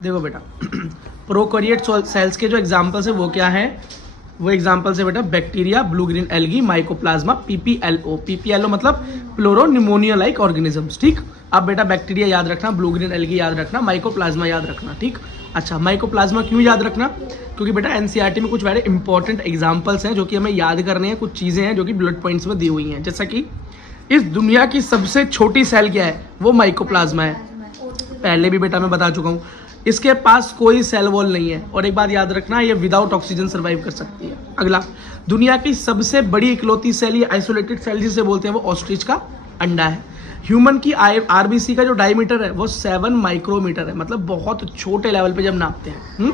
देखो बेटा prokaryote sales के जो एग्जांपल्स है वो क्या है, वो एग्जांपल्स है बेटा bacteria, blue green algae, mycoplasma, PPLO. PPLO मतलब प्लोरोनिमोनिया लाइक ऑर्गेनिजम्स। ठीक, अब बेटा बैक्टीरिया याद रखना, ब्लू ग्रीन एल्गी याद रखना, माइकोप्लाज्मा याद रखना। ठीक, अच्छा माइकोप्लाज्मा क्यों याद रखना, क्योंकि बेटा एनसीईआरटी में कुछ वेरी इंपॉर्टेंट एग्जाम्पल्स हैं जो कि हमें याद करने हैं, कुछ चीज़ें हैं जो कि बुलेट पॉइंट्स में दी हुई हैं। जैसा कि इस दुनिया की सबसे छोटी सेल क्या है, वो माइकोप्लाज्मा है। पहले भी बेटा मैं बता चुका हूँ, इसके पास कोई सेल वॉल नहीं है। और एक बात याद रखना, ये विदाउट ऑक्सीजन सर्वाइव कर सकती है। अगला, दुनिया की सबसे बड़ी इकलौती सेल, ये आइसोलेटेड सेल जिसे बोलते हैं, वो ऑस्ट्रिच का अंडा है। ह्यूमन की आरबीसी का जो डायमीटर है वो 7 माइक्रोमीटर है, मतलब बहुत छोटे लेवल पे जब नापते हैं।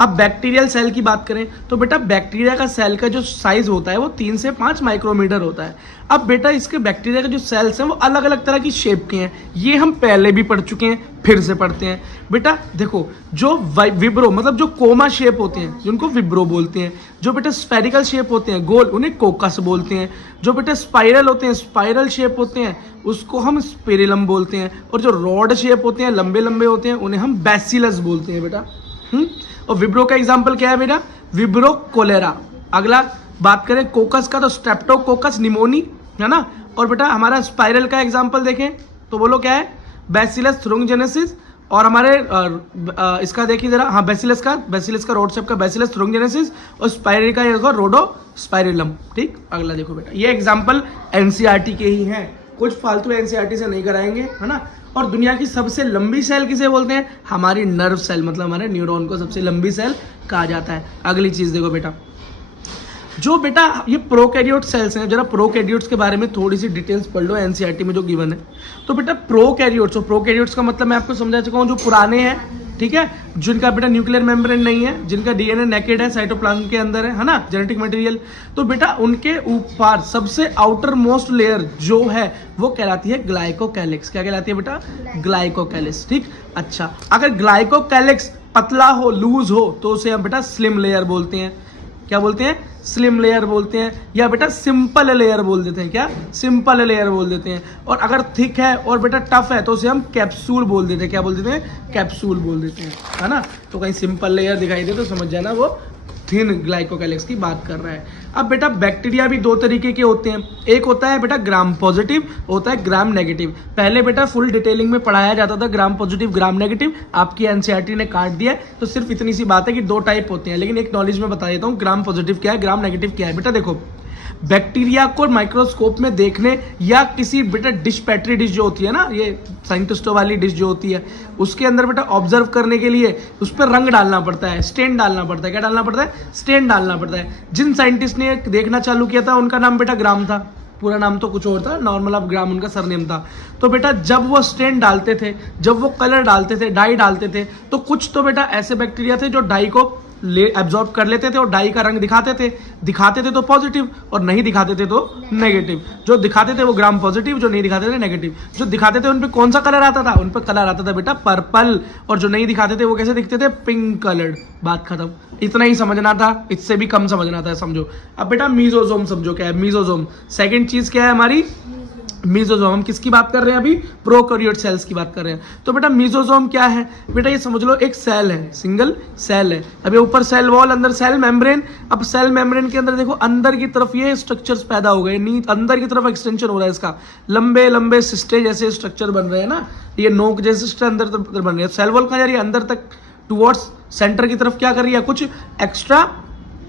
अब बैक्टीरियल सेल की बात करें तो बेटा बैक्टीरिया का सेल का जो साइज होता है वो 3 से 5 माइक्रोमीटर होता है। अब बेटा इसके बैक्टीरिया के जो सेल्स हैं वो अलग अलग तरह की शेप के हैं, ये हम पहले भी पढ़ चुके हैं, फिर से पढ़ते हैं। बेटा देखो, जो विब्रो मतलब जो कोमा शेप होते हैं जिनको विब्रो बोलते हैं, जो बेटा स्फेरिकल शेप होते हैं गोल, उन्हें कोकस बोलते हैं। जो बेटा स्पाइरल होते हैं, स्पाइरल शेप होते हैं, उसको हम स्पिरिलम बोलते हैं। और जो रॉड शेप होते हैं, लंबे लंबे होते हैं, उन्हें हम बैसिलस बोलते हैं बेटा। और विब्रो का एग्जाम्पल क्या है बेटा, विब्रो कोलेरा। अगला बात करें कोकस का तो स्ट्रेप्टोकोकस निमोनी है ना। और बेटा हमारा स्पाइरल का एग्जाम्पल देखें तो बोलो क्या है, बैसिलस थ्रुंगजेनेसिस। और हमारे इसका देखिए जरा, हाँ बैसिलस का रोड शेप का बैसिलस थ्रुंगजेनेसिस, और स्पाइरल का ये रोडो स्पाइरिलम। ठीक, अगला देखो बेटा, ये एग्जाम्पल एनसीईआरटी के ही हैं, कुछ फालतू एनसीईआरटी से नहीं कराएंगे, है ना। और दुनिया की सबसे लंबी सेल किसे बोलते हैं, हमारी नर्व सेल, मतलब हमारे न्यूरॉन को सबसे लंबी सेल कहा जाता है। अगली चीज देखो बेटा, जो बेटा ये प्रोकैरियोट सेल्स हैं, जरा प्रोकैरियोट्स के बारे में थोड़ी सी डिटेल्स पढ़ लो एनसीईआरटी में जो गिवन है। तो बेटा प्रोकैरियोट्स का मतलब मैं आपको समझा चुका हूँ, जो पुराने हैं, ठीक है, जिनका बेटा न्यूक्लियर मेम्ब्रेन नहीं है, जिनका डीएनए नेकेड है, साइटोप्लाज्म के अंदर है ना, जेनेटिक मटेरियल। तो बेटा उनके ऊपर सबसे आउटर मोस्ट लेयर जो है वो कहलाती है ग्लाइकोकैलिक्स। क्या कहलाती है बेटा, ग्लाइकोकैलिक्स। ठीक, अच्छा अगर ग्लाइकोकैलिक्स पतला हो, लूज हो, तो उसे हम बेटा स्लिम लेयर बोलते हैं। क्या बोलते हैं, स्लिम लेयर बोलते हैं, या बेटा सिंपल लेयर बोल देते हैं। क्या, सिंपल लेयर बोल देते हैं। और अगर थिक है और बेटा टफ है तो उसे हम कैप्सूल बोल देते हैं। क्या बोल देते हैं, कैप्सूल बोल देते हैं, है ना। तो कहीं सिंपल लेयर दिखाई दे तो समझ जाना वो थिन ग्लाइकोकैलिक्स की बात कर रहा है। अब बेटा बैक्टीरिया भी दो तरीके के होते हैं, एक होता है बेटा ग्राम पॉजिटिव, होता है ग्राम नेगेटिव। पहले बेटा फुल डिटेलिंग में पढ़ाया जाता था ग्राम पॉजिटिव ग्राम नेगेटिव, आपकी एनसीईआरटी ने काट दिया है। तो सिर्फ इतनी सी बात है कि 2 टाइप होते हैं, लेकिन एक नॉलेज में बता देता हूँ ग्राम पॉजिटिव क्या है, ग्राम नेगेटिव क्या है। बेटा देखो, बैक्टीरिया को माइक्रोस्कोप में देखने या किसी बेटा डिश पैट्री डिश जो होती है ना, ये साइंटिस्टों वाली डिश जो होती है, उसके अंदर बेटा ऑब्जर्व करने के लिए उस पर रंग डालना पड़ता है, स्टेन डालना पड़ता है। क्या डालना पड़ता है, स्टेन डालना पड़ता है। जिन साइंटिस्ट ने देखना चालू किया था उनका नाम बेटा ग्राम था, पूरा नाम तो कुछ और था, नॉर्मल अब ग्राम उनका सरनेम था। तो बेटा जब वो स्टेन डालते थे, जब वो कलर डालते थे, डाई डालते थे, तो कुछ तो बेटा ऐसे बैक्टीरिया थे जो डाई को एब्जॉर्ब कर लेते थे और डाई का रंग दिखाते थे तो पॉजिटिव, और नहीं दिखाते थे तो नेगेटिव। जो दिखाते थे वो ग्राम पॉजिटिव, जो नहीं दिखाते थे नेगेटिव। जो दिखाते थे उन पे कौन सा कलर आता था, उन पे कलर आता था बेटा पर्पल, और जो नहीं दिखाते थे वो कैसे दिखते थे, पिंक कलर्ड। बात खत्म, इतना ही समझना था, इससे भी कम समझना था, समझो। अब बेटा मीजोजोम समझो क्या है, मीजोजोम सेकंड चीज क्या है हमारी, मीजोजोम। हम किसकी बात कर रहे हैं अभी, प्रोकैरियोट सेल्स की बात कर रहे हैं। तो बेटा मीजोजोम क्या है, बेटा ये समझ लो एक सेल है, सिंगल सेल है। अब ये ऊपर सेल वॉल, अंदर सेल मेम्ब्रेन। अब सेल मेम्ब्रेन के अंदर देखो अंदर की तरफ ये स्ट्रक्चर्स पैदा हो गए, नीचे अंदर की तरफ एक्सटेंशन हो रहा है इसका, लंबे लंबे सिस्टे जैसे स्ट्रक्चर बन रहे हैं ना, ये नोक जैसे सिस्टे अंदर तक बन रहे हैं। सेल वॉल कहाँ जा रही है, अंदर तक टुवर्ड्स सेंटर की तरफ क्या कर रही है, कुछ एक्स्ट्रा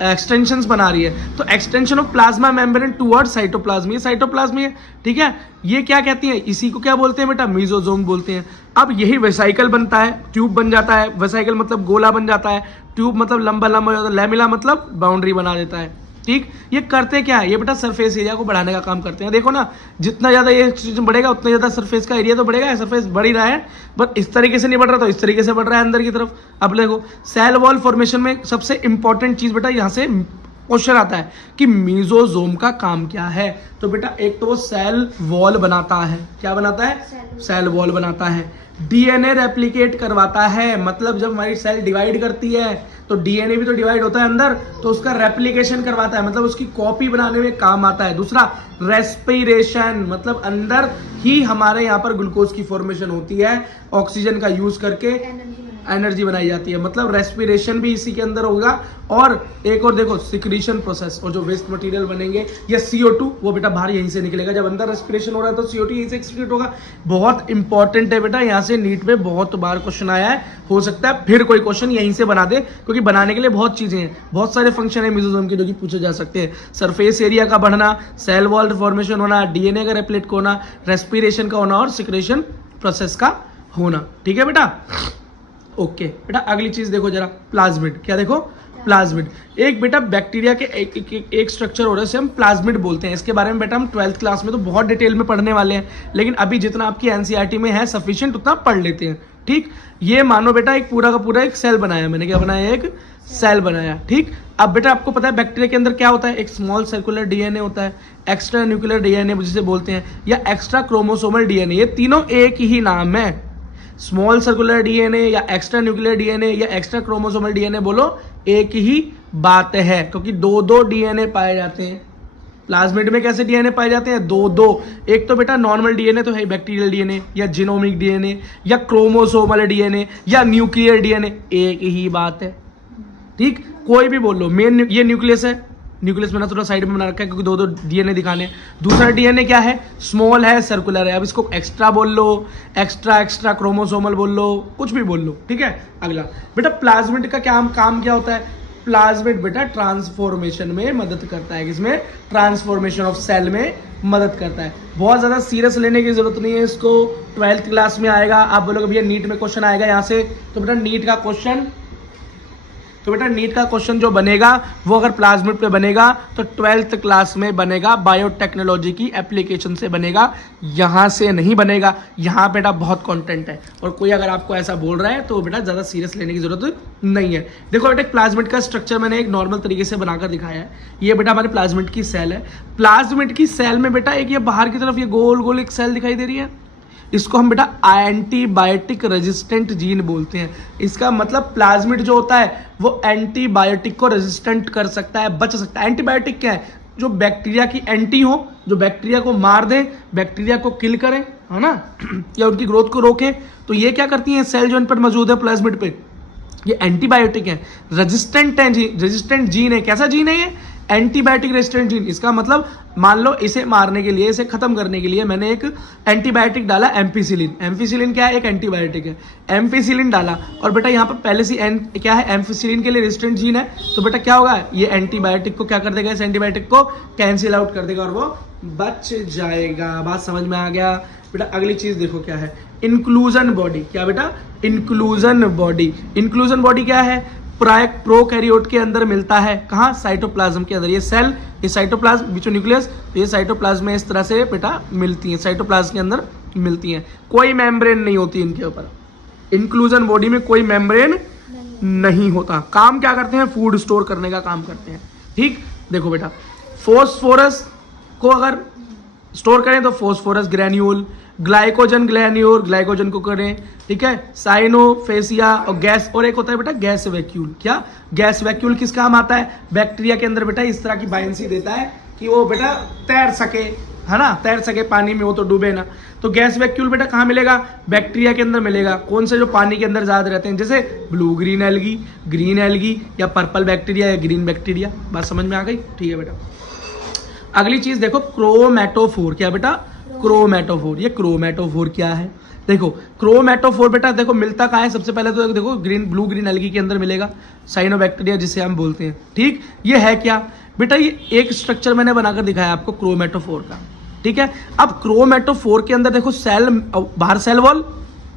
एक्सटेंशंस बना रही है। तो extension of plasma membrane towards cytoplasm, ये साइटोप्लाज्म है, ठीक है। ये क्या कहती है, इसी को क्या बोलते हैं बेटा, मीजोजोम बोलते हैं। अब यही वेसाइकल बनता है, ट्यूब बन जाता है, वेसाइकल मतलब गोला बन जाता है, ट्यूब मतलब लंबा लंबा हो जाता है, लैमिला मतलब बाउंड्री बना देता है। ठीक, ये करते क्या है, ये बेटा सरफेस एरिया को बढ़ाने का काम करते हैं। देखो ना, जितना ज्यादा ये सिस्टम बढ़ेगा उतना ज्यादा सरफेस का एरिया तो बढ़ेगा, सरफेस बढ़ ही रहा है, बट इस तरीके से नहीं बढ़ रहा, तो इस तरीके से बढ़ रहा है अंदर की तरफ। अब देखो सेल वॉल फॉर्मेशन में सबसे इंपॉर्टेंट चीज बेटा यहाँ से क्वेश्चन आता है कि मीजोजोम का काम क्या है। तो बेटा एक तो वो सेल वॉल बनाता है, क्या बनाता है, सेल वॉल बनाता है। डीएनए रेप्लिकेट करवाता है, मतलब जब हमारी सेल डिवाइड करती है तो डीएनए भी तो डिवाइड होता है अंदर, तो उसका रेप्लिकेशन करवाता है, मतलब उसकी कॉपी बनाने में काम आता है। दूसरा रेस्पिरेशन, मतलब अंदर ही हमारे यहाँ पर ग्लूकोज की फॉर्मेशन होती है ऑक्सीजन का यूज करके, एनर्जी बनाई जाती है, मतलब रेस्पिरेशन भी इसी के अंदर होगा। और एक और देखो सिक्रीशन प्रोसेस, और जो वेस्ट मटेरियल बनेंगे या CO2 वो बेटा बाहर यहीं से निकलेगा। जब अंदर रेस्पिरेशन हो रहा है तो CO2 यहीं से एक्सक्रीट होगा। बहुत इंपॉर्टेंट है बेटा, यहाँ से नीट में बहुत बार क्वेश्चन आया है, हो सकता है फिर कोई क्वेश्चन यहीं से बना दे, क्योंकि बनाने के लिए बहुत चीजें हैं, बहुत सारे फंक्शन है मेसोसोम के जो कि पूछे जा सकते हैं। सरफेस एरिया का बढ़ना, सेल वॉल फॉर्मेशन होना, DNA का रेप्लिकेट होना, रेस्पिरेशन का होना और सिक्रेशन प्रोसेस का होना। ठीक है बेटा, ओके बेटा अगली चीज देखो जरा, प्लाज्मिड। क्या देखो, प्लाज्मिड। एक बेटा बैक्टीरिया के एक स्ट्रक्चर हो रहा है, उसे हम प्लाज्मिड बोलते हैं। इसके बारे में बेटा हम 12th क्लास में तो बहुत डिटेल में पढ़ने वाले हैं, लेकिन अभी जितना आपकी NCERT में है सफिशिएंट उतना पढ़ लेते हैं। ठीक, ये मानो बेटा एक पूरा का पूरा एक सेल बनाया मैंने, क्या बनाया, एक सेल बनाया। ठीक, अब बेटा आपको पता है बैक्टीरिया के अंदर क्या होता है, एक स्मॉल सर्कुलर DNA होता है, एक्स्ट्रा न्यूक्लियर DNA जिसे बोलते हैं, या एक्स्ट्रा क्रोमोसोमल DNA। ये तीनों एक ही नाम है, स्मॉल सर्कुलर DNA या एक्स्ट्रा न्यूक्लियर DNA या एक्स्ट्रा क्रोमोसोमल DNA, बोलो एक ही बात है, क्योंकि दो DNA पाए जाते हैं। प्लाज्मिड में कैसे DNA पाए जाते हैं, दो। एक तो बेटा नॉर्मल DNA तो है बैक्टीरियल DNA या जीनोमिक DNA या क्रोमोसोमल DNA या न्यूक्लियर DNA, एक ही बात है। ठीक, कोई भी बोल लो। मेन ये न्यूक्लियस है, न्यूक्लियस मैंने थोड़ा साइड में बना रखा है क्योंकि दो DNA दिखाने। दूसरा DNA क्या है, स्मॉल है, सर्कुलर है। अब इसको एक्स्ट्रा बोल लो, एक्स्ट्रा क्रोमोसोमल बोल लो, कुछ भी बोल लो। ठीक है, अगला बेटा प्लाज्मिड का काम क्या होता है। प्लाज्मिड बेटा ट्रांसफॉर्मेशन में मदद करता है, किसमें, ट्रांसफॉर्मेशन ऑफ सेल में मदद करता है। बहुत ज्यादा सीरियस लेने की जरूरत नहीं है इसको, 12th क्लास में आएगा। आप बोलोगे भैया नीट में क्वेश्चन आएगा यहाँ से, तो बेटा नीट का क्वेश्चन जो बनेगा वो अगर प्लाज्मिड पे बनेगा तो 12th क्लास में बनेगा, बायोटेक्नोलॉजी की एप्लीकेशन से बनेगा, यहाँ से नहीं बनेगा। यहाँ बेटा बहुत कंटेंट है, और कोई अगर आपको ऐसा बोल रहा है तो बेटा ज़्यादा सीरियस लेने की जरूरत नहीं है। देखो बेटा प्लाज्मिड का स्ट्रक्चर मैंने एक नॉर्मल तरीके से बनाकर दिखाया है। ये बेटा हमारे प्लाज्मिड की सेल है। प्लाज्मिड की सेल में बेटा एक ये बाहर की तरफ ये गोल गोल एक सेल दिखाई दे रही है, इसको हम बेटा एंटीबायोटिक रेजिस्टेंट जीन बोलते हैं। इसका मतलब प्लाज्मिड जो होता है वो एंटीबायोटिक को रेजिस्टेंट कर सकता है, बच सकता है। एंटीबायोटिक क्या है, जो बैक्टीरिया की एंटी हो, जो बैक्टीरिया को मार दें, बैक्टीरिया को किल करें, है ना, या उनकी ग्रोथ को रोकें। तो ये क्या करती हैं, सेल जो इन पर मौजूद है प्लाज्मिड पे, ये एंटीबायोटिक है, रेजिस्टेंट है, रेजिस्टेंट जीन है। कैसा जीन है ये, एंटीबायोटिक रेजिस्टेंट जीन। इसका मतलब मान लो इसे मारने के लिए, इसे खत्म करने के लिए मैंने एक एंटीबायोटिक डाला, एम्फिसिलिन। एम्फिसिलिन क्या है, एक एंटीबायोटिक है। एम्फिसिलिन डाला और बेटा यहाँ पर पहले से क्या है, एम्फिसिलिन के लिए रेजिस्टेंट जीन है, तो बेटा क्या होगा, ये एंटीबायोटिक को क्या कर देगा, इस एंटीबायोटिक को कैंसिल आउट कर देगा और वो बच जाएगा। बात समझ में आ गया बेटा। अगली चीज देखो क्या है, इंक्लूजन बॉडी। क्या बेटा, इंक्लूजन बॉडी। इंक्लूजन बॉडी क्या है, प्रोकैरियोट के अंदर मिलता है, कहाँ, साइटोप्लाज्म के अंदर। ये सेल, ये साइटोप्लाज्म, बीचो न्यूक्लियस, तो ये साइटोप्लाज्म में इस तरह से बेटा मिलती है, साइटोप्लाज्म के अंदर मिलती हैं। कोई मेम्ब्रेन नहीं होती इनके ऊपर, इंक्लूजन बॉडी में कोई मेम्ब्रेन नहीं होता। काम क्या करते हैं, फूड स्टोर करने का काम करते हैं। ठीक, देखो बेटा फॉस्फोरस को अगर स्टोर करें तो phosphorus granule, glycogen granule, glycogen को करें। ठीक है, साइनोफेसिया और गैस, और एक होता है बेटा गैस वैक्यूल। क्या, गैस वैक्यूल किस काम आता है, बैक्टीरिया के अंदर बेटा इस तरह की बायंसी देता है कि वो बेटा तैर सके, है ना, तैर सके पानी में, वो तो डूबे ना। तो गैस वैक्यूल बेटा कहाँ मिलेगा, बैक्टीरिया के अंदर मिलेगा। कौन से, जो पानी के अंदर ज्यादा रहते हैं, जैसे blue green algae, green algae, या पर्पल बैक्टीरिया या ग्रीन बैक्टीरिया। बात समझ में आ गई। ठीक है बेटा, अगली चीज देखो, क्रोमैटोफोर। क्या बेटा, क्रोमैटोफोर। ये क्रोमैटोफोर क्या है, देखो क्रोमैटोफोर बेटा देखो मिलता कहाँ है, सबसे पहले तो देखो ब्लू ग्रीन एल्गी के अंदर मिलेगा, साइनोबैक्टीरिया जिसे हम बोलते हैं। ठीक, ये है क्या बेटा, ये एक स्ट्रक्चर मैंने बनाकर दिखाया आपको क्रोमैटोफोर का। ठीक है, अब क्रोमैटोफोर के अंदर देखो सेल, बाहर सेल वॉल,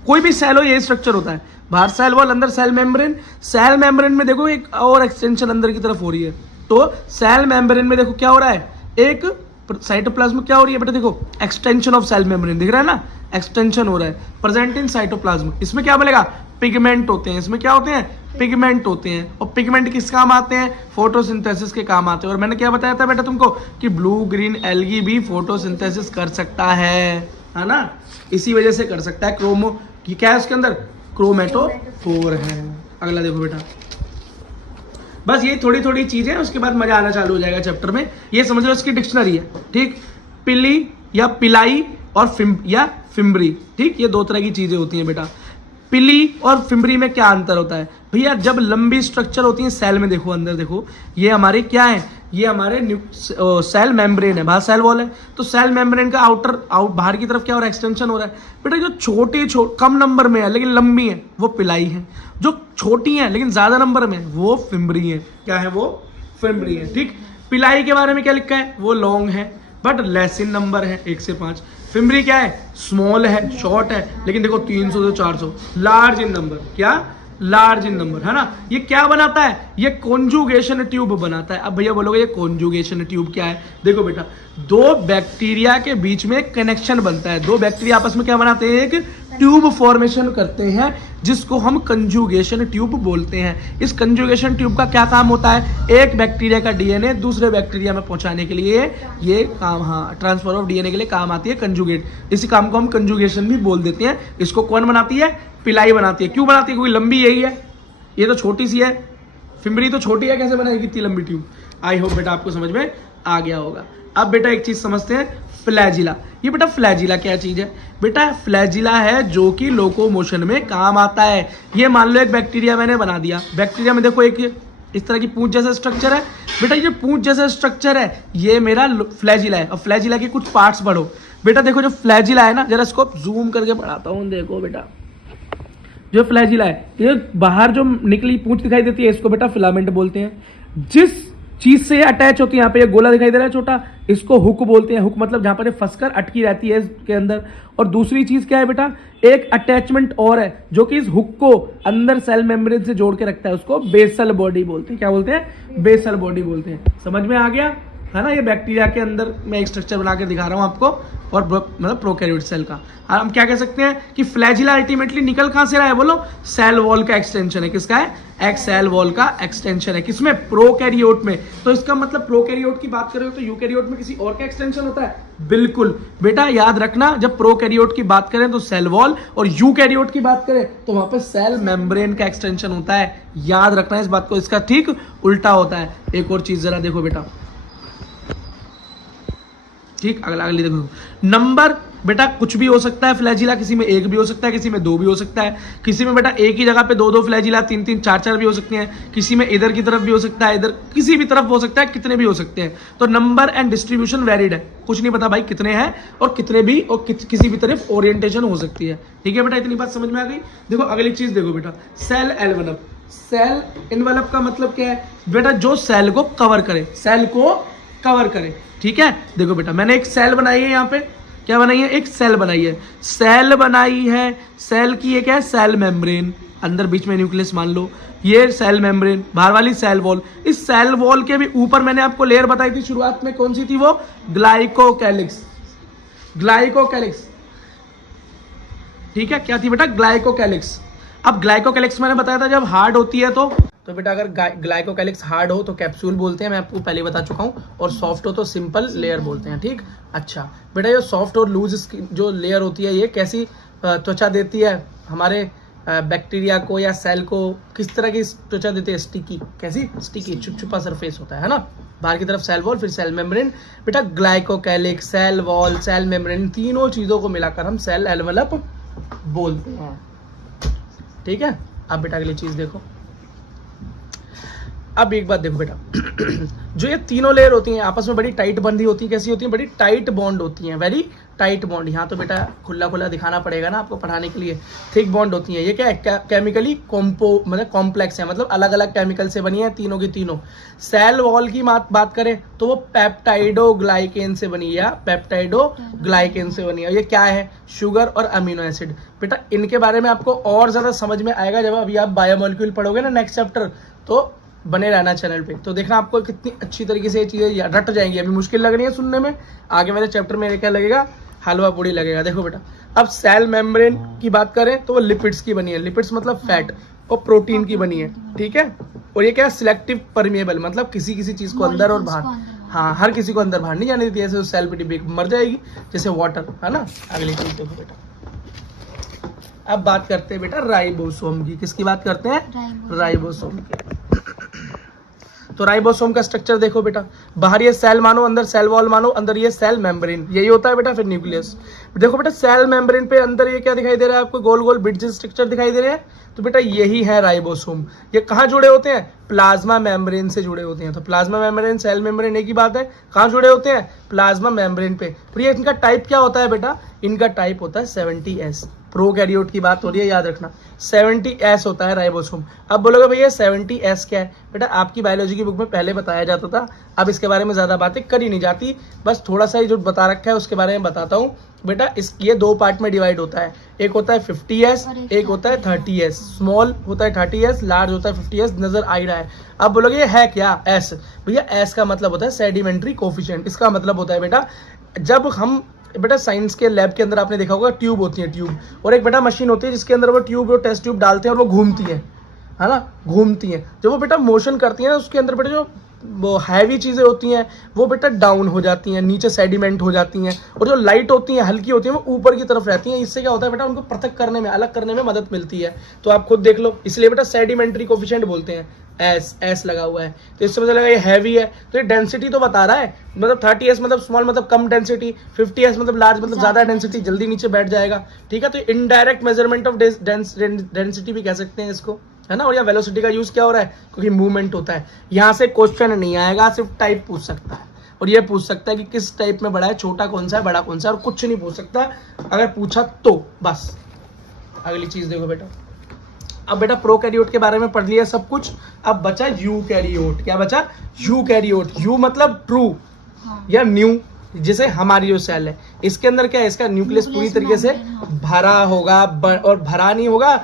कोई भी सेल हो ये स्ट्रक्चर होता है, बाहर सेल वॉल, अंदर सेल मेम्ब्रेन। सेल मेम्ब्रेन में देखो एक और एक्सटेंशन अंदर की तरफ हो रही है, तो सेल मेम्ब्रेन में देखो क्या हो रहा है, एक साइटोप्लाज्म क्या हो रही है बेटा, देखो एक्सटेंशन ऑफ सेल मेम्ब्रेन दिख रहा है ना, एक्सटेंशन हो रहा है प्रेजेंट इन साइटोप्लाज्म। इसमें क्या मिलेगा, पिगमेंट होते हैं। इसमें क्या होते हैं, पिगमेंट होते हैं। और पिगमेंट किस काम आते हैं, फोटोसिंथेसिस के काम आते हैं। और मैंने क्या बताया था बेटा तुमको कि ब्लू ग्रीन एल्गी भी फोटोसिंथेसिस कर सकता है ना, इसी वजह से कर सकता है। क्रोमो की क्या है उसके अंदर, क्रोमैटोफोर है। अगला देखो बेटा, बस ये थोड़ी थोड़ी चीजें, उसके बाद मजा आना चालू हो जाएगा चैप्टर में। ये समझ लो इसकी डिक्शनरी है। ठीक, पिली या पिलाई और फिम्बरी। ठीक, ये दो तरह की चीजें होती हैं बेटा। पिली और फिम्बरी में क्या अंतर होता है भैया? जब लंबी स्ट्रक्चर होती है सेल में, देखो अंदर देखो, ये हमारे क्या है, ये हमारे सेल मेम्ब्रेन है, बाहर सेल वॉल है, तो सेल मेम्ब्रेन का बाहर की तरफ क्या हो रहा है, एक्सटेंशन हो रहा है। बेटा जो छोटी कम नंबर में है लेकिन लंबी है वो पिलाई है, जो छोटी है लेकिन ज्यादा नंबर में वो फिम्बरी है। क्या है वो? फिम्बरी है। ठीक, पिलाई के बारे में क्या लिखा है? वो लॉन्ग है बट लेस इन नंबर है, 1 से 5। फिम्बरी क्या है? स्मॉल है, शॉर्ट है, लेकिन देखो 300 से 400, लार्ज इन नंबर। क्या? लार्ज इन नंबर, है ना। ये क्या बनाता है? ये कॉन्जुगेशन ट्यूब बनाता है। अब भैया बोलोगे ये कॉन्जुगेशन ट्यूब क्या है? देखो बेटा, दो बैक्टीरिया के बीच में कनेक्शन बनता है, दो बैक्टीरिया आपस में क्या बनाते हैं? एक ट्यूब फॉर्मेशन करते हैं जिसको हम कंजुगेशन ट्यूब बोलते हैं। इस कंजुगेशन ट्यूब का क्या काम होता है? एक बैक्टीरिया का डीएनए दूसरे बैक्टीरिया में पहुंचाने के लिए ये काम, हाँ, ट्रांसफर ऑफ डीएनए के लिए काम आती है कंजुगेट। इसी काम को हम कंजुगेशन भी बोल देते हैं। इसको कौन बनाती है? पिलाई बनाती है। क्यों बनाती है? क्योंकि लंबी यही है, ये तो छोटी सी है, फिम्बरी तो छोटी है, कैसे बनाएगी इतनी लंबी ट्यूब? आई होप बेटा आपको समझ में आ गया होगा। अब बेटा एक चीज समझते हैं, फ्लैजिला। ये बेटा फ्लैजिला क्या चीज है? बेटा फ्लैजिला है जो कि लोकोमोशन में काम आता है। ये मान लो एक बैक्टीरिया मैंने बना दिया, बैक्टीरिया में देखो एक इस तरह की पूंछ जैसा स्ट्रक्चर है। बेटा ये पूंछ जैसा स्ट्रक्चर है, ये मेरा फ्लैजिला है। अब फ्लैजिला के कुछ पार्ट्स बढ़ो। बेटा देखो जो फ्लैजिला है ना, जरा इसको जूम करके पढ़ाता हूँ, देखो बेटा जो फ्लैजिला है, ये बाहर जो निकली पूंछ दिखाई देती है इसको बेटा फिलामेंट बोलते हैं। जिस चीज से अटैच होती है, यहाँ पे ये गोला दिखाई दे रहा है छोटा, इसको हुक बोलते हैं। हुक मतलब जहां पर ये फंसकर अटकी रहती है इसके अंदर। और दूसरी चीज क्या है बेटा? एक अटैचमेंट और है जो कि इस हुक को अंदर सेल मेम्ब्रेन से जोड़ के रखता है, उसको बेसल बॉडी बोलते हैं। क्या बोलते हैं? बेसल बॉडी बोलते हैं। समझ में आ गया है ना? ये बैक्टीरिया के अंदर मैं एक स्ट्रक्चर बना के दिखा रहा हूँ आपको, और मतलब प्रोकैरियोट सेल का। हम क्या कह सकते हैं कि फ्लैजिला अल्टीमेटली निकल कहां से रहा है? बोलो, सेल वॉल का एक्सटेंशन है। किसका है? एक सेल वॉल का एक्सटेंशन है। किसमें? प्रोकैरियोट में। तो इसका मतलब प्रोकैरियोट की बात करें तो यूकैरियोट में किसी और का एक्सटेंशन होता है? बिल्कुल बेटा, याद रखना, जब प्रोकैरियोट की बात करें तो सेल वॉल, और यूकैरियोट की बात करें तो वहां पे सेल मेम्ब्रेन का एक्सटेंशन होता है। याद रखना इस बात को, इसका ठीक उल्टा होता है। एक और चीज जरा देखो बेटा, ठीक, अगली देखो, नंबर बेटा कुछ भी हो सकता है फ्लैजिला, किसी में एक भी हो सकता है, किसी में दो भी हो सकता है, किसी में बेटा एक ही जगह पे दो फ्लैजिला, तीन चार भी हो सकते हैं, किसी में इधर की तरफ भी हो सकता है, इधर किसी भी तरफ हो सकता है, कितने भी हो सकते हैं। तो नंबर एंड डिस्ट्रीब्यूशन वेरिड है, कुछ नहीं पता भाई कितने हैं और कितने भी, और किसी भी तरफ ओरिएंटेशन हो सकती है। ठीक है बेटा, इतनी बात समझ में आ गई। देखो अगली चीज देखो बेटा, सेल एनवेलप। सेल एनवेलप का मतलब क्या है बेटा? जो सेल को कवर करे, सेल को कवर करे। ठीक है, देखो बेटा मैंने एक सेल बनाई है, यहाँ पे क्या बनाई है? एक सेल बनाई है। सेल बनाई है, सेल की ये क्या है? सेल मेम्ब्रेन, अंदर बीच में न्यूक्लियस मान लो, ये सेल मेम्ब्रेन, बाहर वाली सेल वॉल। इस सेल वॉल के भी ऊपर मैंने आपको लेयर बताई थी शुरुआत में, कौन सी थी वो? ग्लाइकोकैलिक्स। ग्लाइकोकैलिक्स, ठीक है, क्या थी बेटा? ग्लाइकोकैलिक्स। अब ग्लाइकोकैलिक्स मैंने बताया था जब हार्ड होती है तो बेटा अगर ग्लाइकोकैलिक्स हार्ड हो तो कैप्सूल बोलते हैं, मैं आपको पहले बता चुका हूं, और सॉफ्ट हो तो सिंपल लेयर बोलते हैं। ठीक, अच्छा बेटा ये सॉफ्ट और लूज जो लेयर होती है ये कैसी त्वचा देती है हमारे बैक्टीरिया को या सेल को? किस तरह की त्वचा देती है? स्टिकी। कैसी? स्टिकी, चुपचुपा सरफेस होता है ना। बाहर की तरफ सेल वॉल, फिर सेल मेम्ब्रेन। बेटा glycocalyx, cell wall, cell membrane, तीनों चीजों को मिलाकर हम सेल एनवेलप बोलते हैं। ठीक है, अब बेटा अगली चीज देखो। अब एक बात देखो बेटा, जो ये तीनों लेयर होती हैं आपस में बड़ी टाइट बंधी होती है। कैसी होती है? बड़ी टाइट बॉन्ड होती हैं, वेरी टाइट बॉन्ड। यहाँ तो बेटा खुला दिखाना पड़ेगा ना आपको पढ़ाने के लिए। थिक बॉन्ड होती है। ये क्या है? केमिकली मतलब कॉम्प्लेक्स है, मतलब अलग अलग केमिकल से बनी है तीनों की तीनों। सेल वॉल की बात करें तो वो पेप्टाइडोग्लाइकेन से बनी है, या पेप्टाइडोग्लाइकेन से बनी है। ये क्या है? शुगर और अमीनो एसिड। बेटा इनके बारे में आपको और ज्यादा समझ में आएगा जब अभी आप बायोमोलिक्यूल पढ़ोगे ना नेक्स्ट चैप्टर, तो बने रहना चैनल पे, तो देखना आपको कितनी अच्छी तरीके से ये चीजें रट जाएंगी। अभी मुश्किल लग रही है सुनने में, आगे वाले चैप्टर में क्या लगेगा? हलवा पूड़ी लगेगा। देखो बेटा, अब सेल मेम्ब्रेन की बात करें तो वो लिपिड्स की बनी है। लिपिड्स मतलब फैट, और प्रोटीन की बनी है। ठीक है, और ये क्या है? सिलेक्टिव परमिएबल, मतलब किसी चीज को अंदर और बाहर, हाँ, हर किसी को अंदर बाहर नहीं जाने देती है। ऐसे सेल पे मर जाएगी जैसे वाटर, है ना। अगली चीज देखो बेटा, अब बात करते हैं बेटा राइबोसोम की। किसकी बात करते हैं? राइबोसोम की। तो राइबोसोम का स्ट्रक्चर देखो बेटा, बाहर ये सेल मानो, अंदर सेल वॉल मानो, अंदर ये सेल मेम्ब्रेन, यही होता है बेटा। फिर न्यूक्लियस। देखो बेटा सेल मेम्ब्रेन पे अंदर ये क्या दिखाई दे रहा है आपको, गोल गोल ब्रिज स्ट्रक्चर दिखाई दे रहे हैं, तो बेटा यही है राइबोसोम। ये कहाँ जुड़े होते हैं, प्लाज्मा मेम्ब्रेन से जुड़े होते हैं। तो प्लाज्मा मेम्ब्रेन सेल मेम्ब्रेन एक ही बात है, कहाँ जुड़े होते हैं, प्लाज्मा मेम्ब्रेन पे। फिर ये इनका टाइप क्या होता है बेटा, इनका टाइप होता है 70S। प्रोकैरियोट की बात हो रही है, याद रखना 70S होता है राइबोसोम। अब बोलोगे भैया 70S क्या है, बेटा आपकी बायोलॉजी की बुक में पहले बताया जाता था, अब इसके बारे में ज्यादा बातें करी नहीं जाती, बस थोड़ा सा ही जो बता रखा है उसके बारे में बताता हूँ। बेटा इस ये दो पार्ट में डिवाइड होता है, एक होता है 50S, एक होता है 30S। स्मॉल होता है 30S, लार्ज होता है 50S, नजर आ ही रहा है। अब बोलोगे ये है क्या, एस, भैया एस का मतलब होता है सेडिमेंट्री कोफिशिएंट। इसका मतलब होता है बेटा जब हम बेटा साइंस के लैब के अंदर आपने देखा होगा ट्यूब होती है, ट्यूब, और एक बेटा मशीन होती है जिसके अंदर वो ट्यूब और टेस्ट ट्यूब डालते हैं और वो घूमती है ना, घूमती हैं। जब वो बेटा मोशन करती हैं उसके अंदर बेटा जो वो हैवी चीजें होती हैं वो बेटा डाउन हो जाती हैं, नीचे सेडिमेंट हो जाती हैं, और जो लाइट होती हैं हल्की होती हैं वो ऊपर की तरफ रहती हैं। इससे क्या होता है बेटा, उनको पृथक करने में, अलग करने में मदद मिलती है। तो आप खुद देख लो, इसलिए बेटा सेडिमेंट्री कोफिशिएंट बोलते हैं, एस लगा हुआ है। तो इससे पता लगा ये हैवी है, तो ये डेंसिटी तो बता रहा है, मतलब 30S मतलब स्मॉल मतलब कम डेंसिटी, 50S मतलब लार्ज मतलब ज्यादा डेंसिटी, जल्दी नीचे बैठ जाएगा, ठीक है। तो इनडायरेक्ट मेजरमेंट ऑफ डेंसिटी भी कह सकते हैं इसको, है ना। और यह वेलोसिटी का यूज क्या हो रहा है, क्योंकि मूवमेंट होता है। यहाँ से क्वेश्चन नहीं आएगा, सिर्फ टाइप पूछ सकता है, और ये पूछ सकता है कि किस टाइप में बड़ा है, छोटा कौन सा है, बड़ा कौन सा है, और कुछ नहीं पूछ सकता अगर पूछा तो। बस अगली चीज देखो बेटा, अब बेटा प्रोकैरियोट के बारे में पढ़ लिया सब कुछ, अब बचा यूकैरियोट। क्या बचा, यूकैरियोट। यू मतलब ट्रू या न्यू, जैसे हमारी जो सेल है इसके अंदर क्या है, इसका न्यूक्लियस पूरी तरीके से भरा होगा, और भरा नहीं होगा,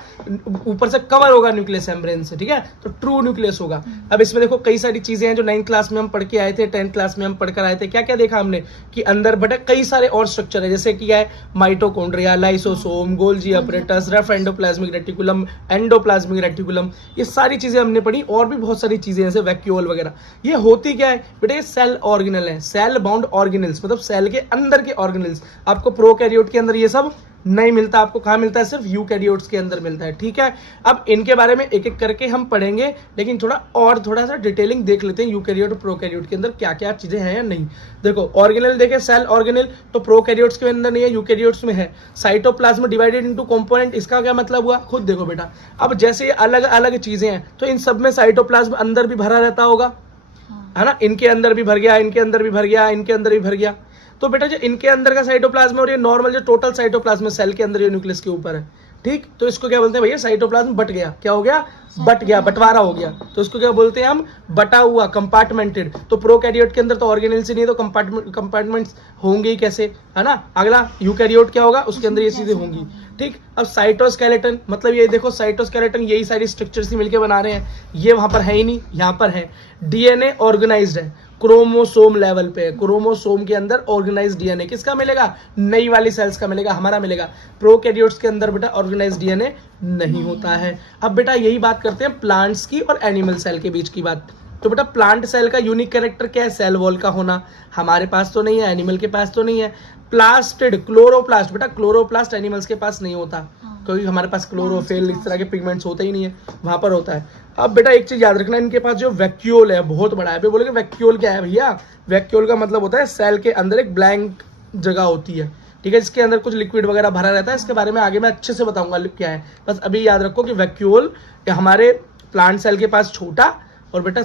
ऊपर से कवर होगा न्यूक्लियस मेम्ब्रेन से, ठीक है, तो ट्रू न्यूक्लियस होगा। अब इसमें देखो कई सारी चीजें हैं जो 9th क्लास में हम पढ़ के आए थे, 10th क्लास में हम पढ़कर आए थे। क्या क्या देखा हमने कि अंदर बेटा कई सारे और स्ट्रक्चर है, जैसे कि है mitochondria, lysosome, Golgi apparatus, rough endoplasmic reticulum, endoplasmic reticulum, ये सारी चीजें हमने पढ़ी। और भी बहुत सारी चीजें जैसे वैक्यूल वगैरह। ये होती क्या है बेटा, ये सेल ऑर्गेनल है, सेल बाउंड ऑर्गेनल्स, मतलब सेल के अंदर के ऑर्गेनल्स। आपको प्रोकैरियोट के अंदर ये सब नहीं मिलता, आपको कहां मिलता है, सिर्फ यूकैरियोट्स के अंदर मिलता है, ठीक है। अब इनके बारे में एक एक करके हम पढ़ेंगे, लेकिन थोड़ा सा डिटेलिंग देख लेते हैं यूकैरियोट और प्रोकैरियोट के अंदर क्या क्या चीजें हैं या नहीं। देखो ऑर्गेनल देखे, सेल ऑर्गेनल तो प्रोकैरियोट्स के अंदर नहीं है, यूकैरियोट्स में है। साइटोप्लाज्म डिवाइडेड इनटू कंपोनेंट, इसका क्या मतलब हुआ, खुद देखो बेटा। अब जैसे अलग अलग चीजें हैं तो इन सब में साइटोप्लाज्म अंदर भी भरा रहता होगा, है ना, इनके अंदर भी भर गया, इनके अंदर भी भर गया, इनके अंदर भी भर गया। तो बेटा जो इनके अंदर का साइटोप्लाज्म और ये नॉर्मल जो टोटल साइटोप्लाज्म सेल के अंदर जो न्यूक्लियस के ऊपर है, ठीक, तो इसको क्या बोलते हैं भैया, साइटोप्लाज्म बट गया। क्या हो गया, बट गया, बंटवारा हो गया, तो इसको क्या बोलते हैं हम, बटा हुआ, कंपार्टमेंटेड। तो प्रोकैरियोट के अंदर तो ऑर्गेनल्स ही नहीं, तो कंपार्टमेंट्स होंगे ही कैसे, है ना। अगला यूकैरियोट क्या होगा, उसके अंदर ये चीजें होंगी, ठीक। अब साइटोस्केलेटन मतलब ये देखो, साइटोस्केलेटन यही सारी स्ट्रक्चर्स ही मिलकर बना रहे हैं, ये वहां पर है ही नहीं, यहाँ पर है। डीएनए ऑर्गेनाइज्ड है, क्रोमोसोम लेवल पे, क्रोमोसोम के अंदर ऑर्गेनाइज्ड डीएनए किसका मिलेगा, नई वाली सेल्स का मिलेगा, हमारा मिलेगा। प्रोकैरियोट्स के अंदर बेटा ऑर्गेनाइज्ड डीएनए नहीं होता है। अब बेटा यही बात करते हैं प्लांट्स की और एनिमल सेल के बीच की बात। तो बेटा प्लांट सेल का यूनिक कैरेक्टर क्या है, सेल वॉल का होना, हमारे पास तो नहीं है, एनिमल के पास तो नहीं है। प्लास्टिड, क्लोरोप्लास्ट, बेटा क्लोरोप्लास्ट एनिमल्स के पास नहीं होता, क्योंकि हमारे पास क्लोरोफिल इस तरह के पिगमेंट्स होते ही नहीं है, वहां पर होता है। अब बेटा एक चीज याद रखना, इनके पास जो वैक्यूल है बहुत बड़ा है। बोलोगे वैक्यूल क्या है भैया, वैक्यूल का मतलब होता है सेल के अंदर एक ब्लैंक जगह होती है, ठीक है, जिसके अंदर कुछ लिक्विड वगैरह भरा रहता है। इसके बारे में आगे मैं अच्छे से बताऊंगा क्या है, बस अभी याद रखो कि वैक्यूल हमारे प्लांट सेल के पास छोटा, और बेटा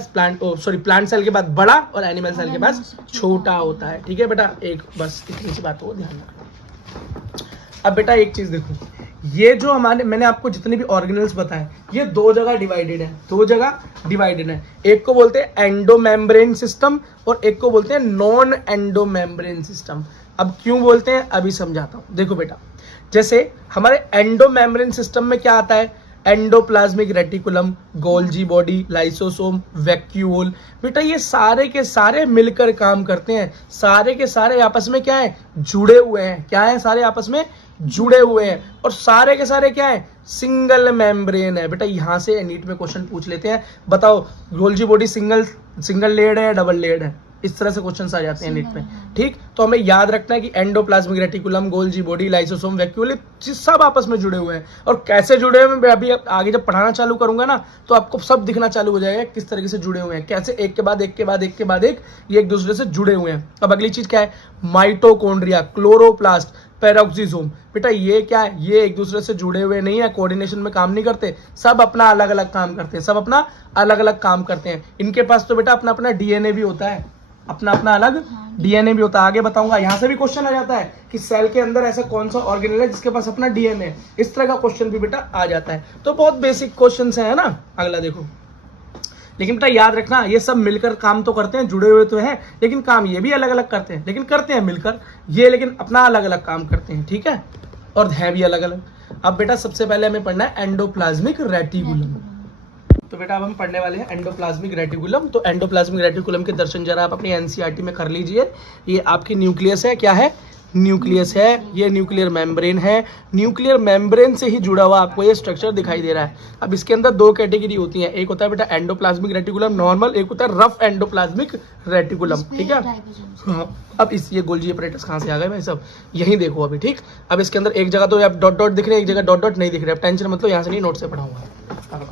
प्लांट सेल के बाद बड़ा, और एनिमल सेल के पास छोटा होता है, ठीक है बेटा। एक बस इतनी सी बात हो ध्यान रखना। अब बेटा एक चीज देखो, ये जो मैंने आपको जितने भी ऑर्गेनल्स बताए, ये दो जगह डिवाइडेड है, दो जगह डिवाइडेड है। एक को बोलते हैं एंडोमेम्ब्रेन सिस्टम और एक को बोलते हैं नॉन एंडोमेम्ब्रेन सिस्टम। अब क्यों बोलते हैं अभी समझाता हूं। देखो बेटा, जैसे हमारे एंडोमेम्ब्रेन सिस्टम में क्या आता है, endoplasmic reticulum, Golgi body, lysosome, vacuole. बेटा ये सारे के सारे मिलकर काम करते हैं, सारे के सारे आपस में क्या है, जुड़े हुए हैं। क्या है, सारे आपस में जुड़े हुए हैं, और सारे के सारे क्या है, सिंगल मेम्ब्रेन है। बेटा यहां से नीट में क्वेश्चन पूछ लेते हैं, बताओ गोल्जी बॉडी सिंगल लेयर्ड है या डबल लेयर्ड है, इस तरह से क्वेश्चंस आ जाते हैं नीट में, ठीक। तो हमें याद रखना है कि endoplasmic reticulum, Golgi body, lysosome, vacuole सब आपस में जुड़े हुए हैं। और कैसे जुड़े हुए हैं मैं अभी आगे जब पढ़ाना चालू करूंगा ना, तो आपको सब दिखना चालू हो जाएगा किस तरीके से जुड़े हुए हैं, कैसे एक के बाद एक के बाद एक के बाद एक ये एक दूसरे से जुड़े हुए हैं। अब अगली चीज क्या है, माइटोकॉन्ड्रिया, क्लोरोप्लास्ट, पेरोक्सिसोम। बेटा ये क्या है, ये एक दूसरे से जुड़े हुए नहीं है, कोऑर्डिनेशन में काम नहीं करते, सब अपना अलग अलग काम करते हैं, सब अपना अलग अलग काम करते हैं। इनके पास तो बेटा अपना अपना डीएनए भी होता है, अपना अपना अलग डीएनए भी होता है। आगे बताऊंगा, यहाँ से भी क्वेश्चन आ जाता है कि सेल के अंदर ऐसा कौन सा ऑर्गेनेल है जिसके पास अपना डीएनए है, इस तरह का क्वेश्चन भी बेटा आ जाता है। तो बहुत बेसिक क्वेश्चन है ना। अगला देखो, लेकिन बेटा याद रखना ये सब मिलकर काम तो करते हैं, जुड़े हुए तो हैं, लेकिन काम ये भी अलग अलग करते हैं, लेकिन करते हैं मिलकर ये, लेकिन अपना अलग अलग काम करते हैं, ठीक है, और है भी अलग अलग। अब बेटा सबसे पहले हमें पढ़ना है एंडोप्लाज्मिक रेटिकुलम। तो बेटा अब हम पढ़ने वाले हैं एंडोप्लाज्मिक रेटिकुलम। तो एंडोप्लाज्मिक रेटिकुलम के दर्शन जरा आप अपनी एनसीईआरटी में कर लीजिए। ये आपकी न्यूक्लियस है, क्या है, न्यूक्लियस है, ये न्यूक्लियर मेम्ब्रेन है, न्यूक्लियर मेम्ब्रेन से ही जुड़ा हुआ आपको ये स्ट्रक्चर दिखाई दे रहा है। अब इसके अंदर दो कैटेगरी होती है, एक होता है बेटा एंडोप्लाज्मिक रेटिकुलम नॉर्मल, एक होता है रफ एंडोप्लाज्मिक रेटिकुलम, ठीक है। हाँ, अब इस ये गोल्जी अपरेटस कहाँ से आ गए भाई सब, यही देखो अभी, ठीक। अब इसके अंदर एक जगह तो आप डॉट डॉट दिख रहे हैं, एक जगह डॉट डॉट नहीं दिख रहे, अब टेंशन मतलब यहाँ से नहीं, नोट से पढ़ाऊंगा,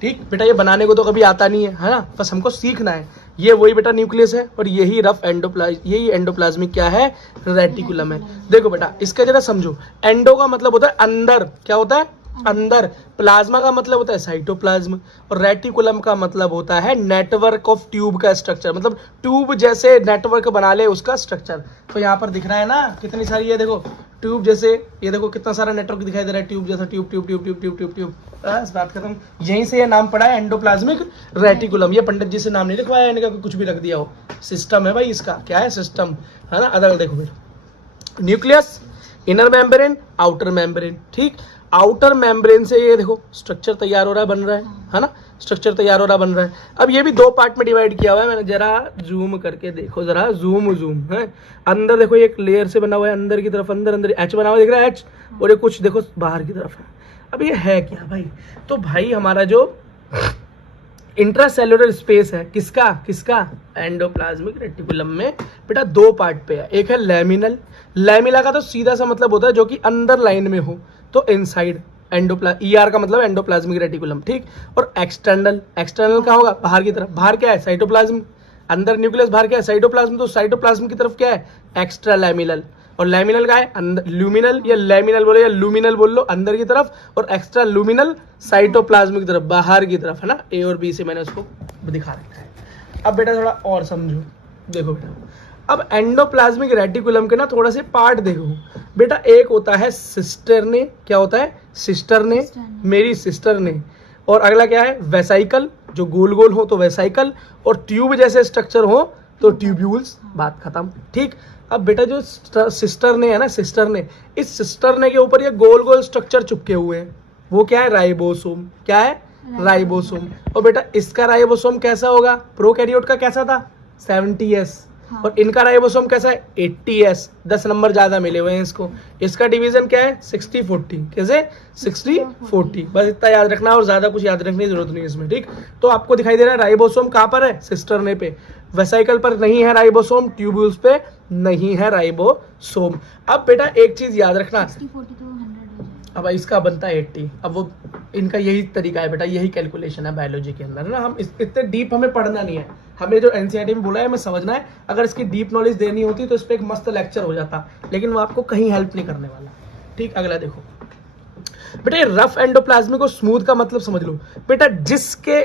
ठीक। बेटा ये बनाने को तो कभी आता नहीं है ना, बस हमको सीखना है। ये वही बेटा न्यूक्लियस है और यही रफ यही एंडोप्लाज्मिक क्या है, रेटिकुलम है। देखो बेटा इसका जरा समझो, एंडो का मतलब होता है अंदर, क्या होता है, अंदर। प्लाज्मा का मतलब होता है साइटोप्लाज्म, और रेटिकुलम का मतलब होता है नेटवर्क ऑफ ट्यूब का स्ट्रक्चर, मतलब ट्यूब जैसे नेटवर्क बना ले उसका स्ट्रक्चर। तो यहाँ पर दिख रहा है ना कितनी सारी, ये देखो ट्यूब जैसे, ये देखो कितना सारा नेटवर्क दिखाई दे रहा है, ट्यूब जैसा, tube tube tube tube tube tube tube, बस बात खत्म। यहीं से ये नाम पड़ा है एंडोप्लाज्मिक रेटिकुलम। ये पंडित जी से नाम नहीं लिखवाया, इनका कुछ भी रख दिया हो, सिस्टम है भाई इसका, क्या है, सिस्टम है ना। अदर देखो बेटा, nucleus, inner membrane, outer membrane, ठीक। आउटर मेम्ब्रेन से ये देखो स्ट्रक्चर तैयार हो रहा है, बन रहा है ना, स्ट्रक्चर तैयार हो रहा, बन रहा है। अब ये भी दो पार्ट में डिवाइड किया हुआ है मैंने, जरा जूम करके देखो, जरा जूम है। अंदर देखो एक लेयर से बना हुआ है, अंदर की तरफ, अंदर अंदर एच बना हुआ दिख रहा है, एच, और ये कुछ देखो बाहर की तरफ है। अब ये है क्या भाई, तो भाई हमारा जो इंट्रासेल्युलर स्पेस है, किसका किसका, एंडोप्लाज्मिक रेटिकुलम में बेटा दो पार्ट पे है। एक है लैमिनल, लैमिला का तो सीधा सा मतलब होता है जो कि अंदर लाइन में हो, तो इनसाइड ER का मतलब एंडोप्लाज्मिक रेटिकुलम, ठीक। और एक्सटर्नल, एक्सटर्नल क्या होगा, बाहर की तरफ, बाहर क्या है, साइटोप्लाज्म, अंदर न्यूक्लियस, बाहर क्या है, साइटोप्लाज्म, तो साइटोप्लाज्म की तरफ क्या है, एक्स्ट्रा लैमिनल, और लैमिनल का है अंदर, ल्यूमिनल या लैमिनल बोलो या लूमिनल बोल लो, अंदर की तरफ, और एक्स्ट्रा लूमिनल साइटोप्लाज्म की तरफ, बाहर की तरफ, है ना। A और B से मैंने उसको दिखा रखा है। अब बेटा थोड़ा और समझो, देखो बेटा अब एंडोप्लाज्मिक रेटिकुलम के ना थोड़ा से पार्ट देखो बेटा। एक होता है सिस्टर ने, क्या होता है, सिस्टर ने, मेरी सिस्टर ने। और अगला क्या है, वेसाइकल, जो गोल गोल हो तो वेसाइकल, और ट्यूब जैसे स्ट्रक्चर हो तो ट्यूब्यूल्स, बात खत्म, ठीक। अब बेटा जो सिस्टर ने है ना, सिस्टर ने, इस सिस्टर ने के ऊपर ये गोल गोल स्ट्रक्चर चिपके हुए हैं, वो क्या है, राइबोसोम, क्या है, राइबोसोम। और बेटा इसका राइबोसोम कैसा होगा, प्रोकैरियोट का कैसा था, 70S, और इनका राइबोसोम कैसा है, 80S, 10 नंबर ज्यादा मिले हुए हैं इसको। इसका डिवीजन क्या है, 60-40, कैसे, 60-40, बस इतना याद रखना, और ज्यादा कुछ याद रखने की जरूरत नहीं इसमें, ठीक। तो आपको दिखाई दे रहा है राइबोसोम कहाँ पर है, सिस्टरने पे, वेसाइकल पर नहीं है राइबोसोम, ट्यूब्यूल्स पे नहीं है राइबोसोम। अब बेटा एक चीज याद रखना, 60-40 तो 100 अब इसका बनता है 80, अब वो इनका यही तरीका है बेटा, यही कैलकुलेशन है बायोलॉजी के अंदर ना। हम इतने डीप हमें पढ़ना नहीं है, हमें जो एनसीईआरटी में बोला है हमें समझना है। अगर इसकी डीप नॉलेज देनी होती तो इस पर एक मस्त लेक्चर हो जाता, लेकिन वो आपको कहीं हेल्प नहीं करने वाला, ठीक। अगला देखो बेटा, ये रफ एंडोप्लाज्मिक और स्मूथ का मतलब समझ लो बेटा, जिसके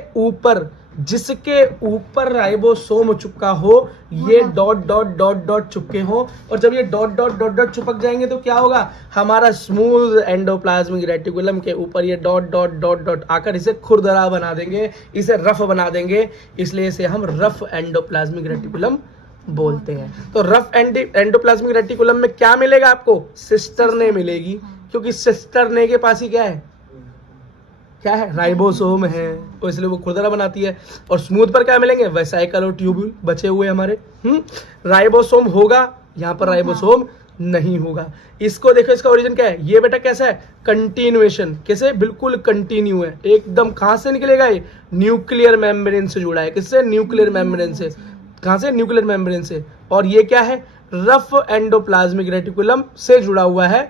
ऊपर राइबोसोम चिपका हो, ये डॉट डॉट डॉट डॉट चिपके हो, और जब ये डॉट डॉट डॉट डॉट चिपक जाएंगे तो क्या होगा, हमारा स्मूथ एंडोप्लाज्मिक रेटिकुलम के ऊपर ये डॉट डॉट डॉट डॉट आकर इसे खुरदरा बना देंगे, इसे रफ बना देंगे, इसलिए इसे हम रफ एंडोप्लाज्मिक रेटिकुलम बोलते हैं। तो रफ एंडोप्लाज्मिक रेटिकुलम में क्या मिलेगा आपको, सिस्टरने मिलेगी, क्योंकि सिस्टरने के पास ही क्या है, क्या है, राइबोसोम है, तो इसलिए वो खुरदरा बनाती है। और स्मूथ पर क्या मिलेंगे, वेसाइकल और ट्यूब्यूल बचे हुए हमारे। राइबोसोम होगा, यहाँ पर राइबोसोम नहीं होगा। इसको देखो, इसका ओरिजिन क्या है, ये बेटा कैसा है, कंटिन्यूएशन, कैसे, बिल्कुल कंटिन्यू है एकदम। कहां से निकलेगा, ये न्यूक्लियर मेम्ब्रेन से जुड़ा है, किससे, न्यूक्लियर मेम्ब्रेन से, कहां से, न्यूक्लियर मेम्ब्रेन से। और ये क्या है, रफ एंडोप्लाज्मिक रेटिकुलम से जुड़ा हुआ है,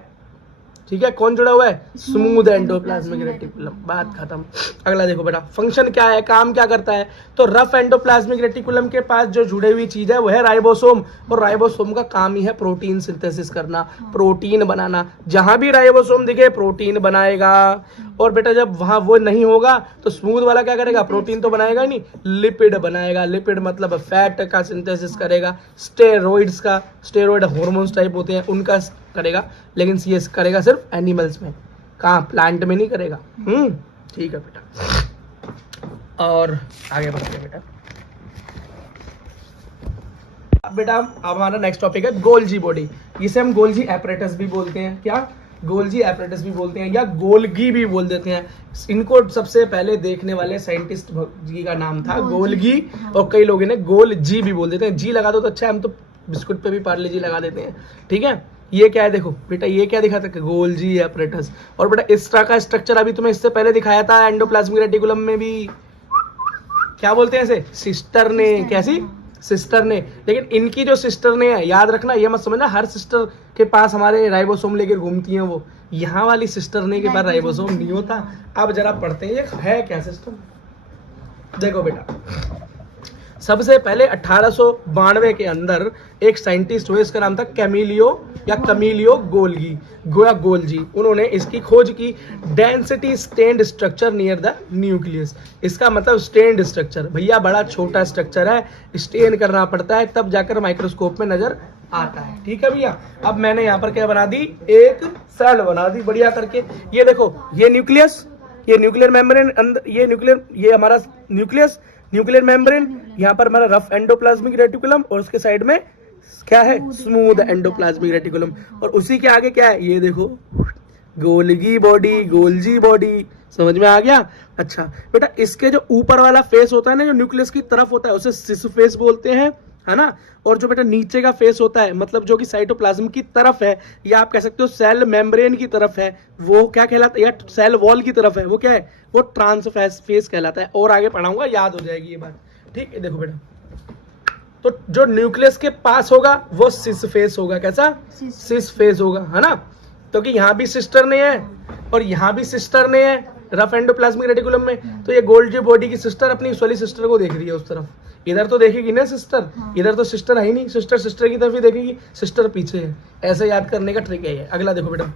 ठीक है, कौन जुड़ा हुआ है? Smooth endoplasmic reticulum. बात खत्म। अगला देखो बेटा, फंक्शन क्या है, काम क्या करता है? तो रफ एंडोप्लाज्मिक रेटिकुलम के पास जो जुड़े हुई चीज है वो है राइबोसोम, और राइबोसोम का काम ही है प्रोटीन सिंथेसिस करना, प्रोटीन बनाना। जहां भी राइबोसोम दिखे प्रोटीन बनाएगा। और बेटा जब वहां वो नहीं होगा तो स्मूथ वाला क्या करेगा? प्रोटीन तो बनाएगा ही नहीं, लिपिड बनाएगा। लिपिड मतलब फैट का सिंथेसिस करेगा, स्टेरॉइड्स का, स्टेरॉइड हार्मोन्स टाइप होते हैं उनका करेगा, लेकिन ये करेगा सिर्फ एनिमल्स में, कहाँ? प्लांट में नहीं करेगा। ठीक है बेटा, और आगे बढ़ते हैं बेटा। बेटा अब हमारा नेक्स्ट टॉपिक है गोल्जी बॉडी। इसे हम गोल्जी एपरेटस भी बोलते हैं। क्या? गोल्जी एपरेटस भी बोलते हैं, या गोल्गी भी बोल देते हैं। इनको सबसे पहले देखने वाले साइंटिस्ट जी का नाम था गोल्गी, और कई लोग इन्हें गोल्जी भी बोल देते हैं। जी लगा दो तो अच्छा है, हम तो बिस्कुट पे भी पार्ले जी लगा देते हैं। ठीक है, ये क्या है देखो बेटा, ये क्या दिखा था? Golgi apparatus. और बेटा इस तरह का स्ट्रक्चर अभी तुम्हें इससे पहले दिखाया था एंडोप्लाज्मिक रेटिकुलम में भी। क्या बोलते हैं इसे? सिस्टर ने। कैसी? सिस्टर ने। लेकिन इनकी जो सिस्टर ने है, याद रखना, ये मत समझना हर सिस्टर के पास हमारे राइबोसोम लेकर घूमती हैं वो। यहाँ वाली सिस्टर ने के पास राइबोसोम नहीं होता। अब जरा पढ़ते हैं ये है क्या सिस्टम। देखो बेटा, सबसे पहले 1892 के अंदर एक साइंटिस्ट हुए, इसका नाम था कैमिलियो या कमीलियो गोल्गी, गोया गोल्जी। उन्होंने इसकी खोज की, density stained structure near the nucleus. इसका मतलब स्टेन्ड स्ट्रक्चर, भैया बड़ा छोटा स्ट्रक्चर है, स्टेन करना पड़ता है तब जाकर माइक्रोस्कोप में नजर आता है। ठीक है भैया, अब मैंने यहाँ पर क्या बना दी? एक सेल बना दी बढ़िया करके। ये देखो, ये न्यूक्लियस, ये न्यूक्लियर मेम्ब्रेन अंदर, ये न्यूक्लियर, ये हमारा न्यूक्लियस, न्यूक्लियर मेम्ब्रेन, यहाँ पर हमारा रफ एंडोप्लाज्मिक रेटिकुलम, और उसके साइड में क्या है? Smooth endoplasmic reticulum. और उसी के आगे क्या है? ये देखो, गोल्गी बॉडी, गोल्जी बॉडी। समझ में आ गया? अच्छा बेटा, इसके जो ऊपर वाला फेस होता है ना, जो न्यूक्लियस की तरफ होता है, उसे सिस फेस बोलते हैं, है ना। और जो बेटा नीचे का फेस होता है, मतलब जो कि साइटोप्लाज्म की तरफ है, या आप कह सकते हो सेल मेम्ब्रेन की तरफ है, वो क्या कहलाता है? या सेल वॉल की तरफ है, वो क्या है? वो ट्रांसफेस फेस कहलाता है। और आगे पढ़ाऊंगा, याद हो जाएगी ये बात। ठीक है, देखो बेटा, तो जो न्यूक्लियस के पास होगा वो सिस फेस होगा। कैसा? सिस फेस होगा, है ना। तो कि यहाँ भी सिस्टर ने है और यहाँ भी सिस्टर ने है रफ एंडोप्लाज्मिक रेटिकुलम में। तो ये गोल्जी बॉडी की सिस्टर अपनी इस वाली सिस्टर को देख रही है उस तरफ, इधर तो देखेगी ना सिस्टर, इधर तो सिस्टर है ही नहीं, सिस्टर सिस्टर की तरफ ही देखेगी, सिस्टर पीछे है। ऐसे याद करने का ट्रिक है ये। अगला देखो बेटा,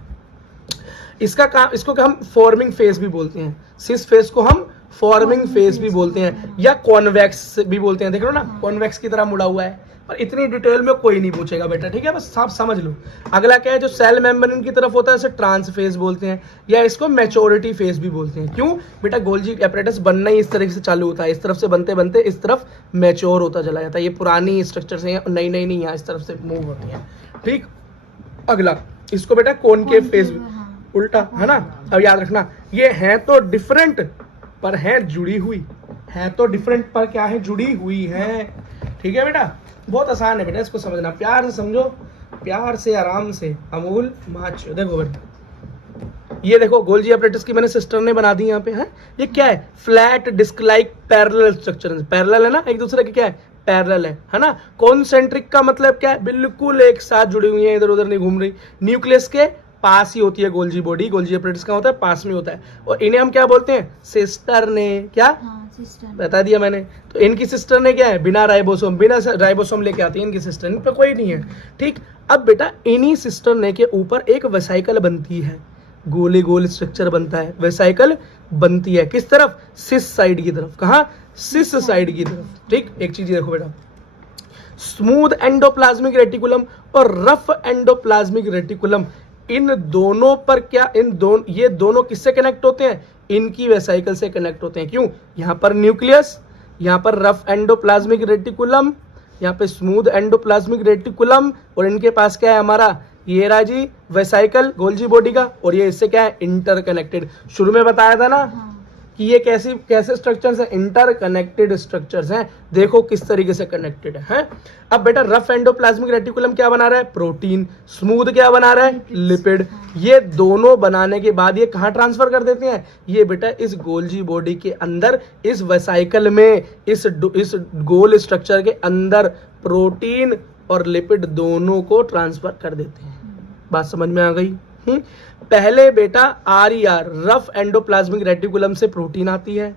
इसका काम, इसको हम फॉर्मिंग फेस भी बोलते हैं। सिस फेस को हम फॉर्मिंग फेस भी बोलते हैं, या कॉन्वेक्स भी बोलते हैं। देख लो ना, कॉन्वेक्स की तरह मुड़ा हुआ है, पर इतनी डिटेल में कोई नहीं पूछेगा बेटा। ठीक है, बस आप समझ लो। अगला क्या है? जो सेल मेम्ब्रेन की तरफ होता है उसे ट्रांस फेस बोलते हैं, या इसको मैच्योरिटी फेस भी बोलते हैं। क्यों बेटा? गोल्जी एपरेटस बनना ही इस तरीके से चालू होता है, इस तरफ से बनते बनते इस तरफ मैच्योर होता चला जाता है। ये पुरानी स्ट्रक्चर से नई नई नहीं यहाँ इस तरफ से मूव होती है। ठीक, अगला इसको बेटा कॉनकेव फेस, उल्टा, है ना। अब याद रखना, ये है तो डिफरेंट पर है जुड़ी हुई, है तो डिफरेंट पर क्या है? जुड़ी हुई है। ठीक है बेटा, बहुत आसान है बेटा, इसको समझना, प्यार से समझो, प्यार से, आराम से। अमूल माचो, देखो बेटा, ये देखो गोल्जी एपरेटस की मैंने सिस्टर ने बना दी यहाँ पे, है। ये क्या है? Flat disc like parallel structure, parallel है ना एक दूसरे के, क्या है? पैरेलल है ना। कॉन्सेंट्रिक का मतलब क्या है? बिल्कुल एक साथ जुड़ी हुई है, इधर उधर नहीं घूम रही। न्यूक्लियस के पास ही होती है गोल्जी बॉडी, गोल्जी एपरेटस का होता है पास में होता है। और इन्हें हम क्या बोलते हैं? सिस्टर ने। क्या? बता दिया मैंने। तो इनकी सिस्टर ने क्या है? बिना राइबोसोम, बिना राइबोसोम लेके आती है इनकी सिस्टर, इन पे कोई नहीं है। ठीक, अब बेटा इन्हीं सिस्टर ने के ऊपर एक वेसाइकल बनती है, गोले गोल स्ट्रक्चर बनता है, वेसाइकल बनती है किस तरफ? सिस साइड की तरफ। कहाँ? सिस साइड की तरफ। ठीक, एक चीज देखो बेटा, स्मूथ एंडोप्लाज्मिक रेटिकुलम और रफ एंडोप्लाज्मिक रेटिकुलम, इन दोनों पर क्या, ये दोनों किससे कनेक्ट होते हैं? इनकी वेसाइकल से कनेक्ट होते हैं। क्यों? यहाँ पर न्यूक्लियस, यहाँ पर रफ एंडोप्लाज्मिक रेटिकुलम, यहाँ पे स्मूथ एंडोप्लाज्मिक रेटिकुलम, और इनके पास क्या है हमारा? ये राजी वेसाइकल गोल्जी बॉडी का, और ये इससे क्या है? इंटरकनेक्टेड। शुरू में बताया था ना कि ये कैसे स्ट्रक्चर्स हैं? इंटरकनेक्टेड स्ट्रक्चर्स हैं। देखो किस तरीके से कनेक्टेड है। अब बेटा रफ एंडोप्लाज्मिक रेटिकुलम क्या बना रहा है? प्रोटीन। स्मूथ क्या बना रहा है? लिपिड। ये दोनों बनाने के बाद ये कहाँ ट्रांसफर कर देते हैं? ये बेटा इस गोल्जी बॉडी के अंदर, इस वेसाइकल में, इस गोल स्ट्रक्चर के अंदर प्रोटीन और लिपिड दोनों को ट्रांसफर कर देते हैं। बात समझ में आ गई? पहले बेटा RER रफ एंडोप्लाज्मिक रेटिकुलम से प्रोटीन आती है,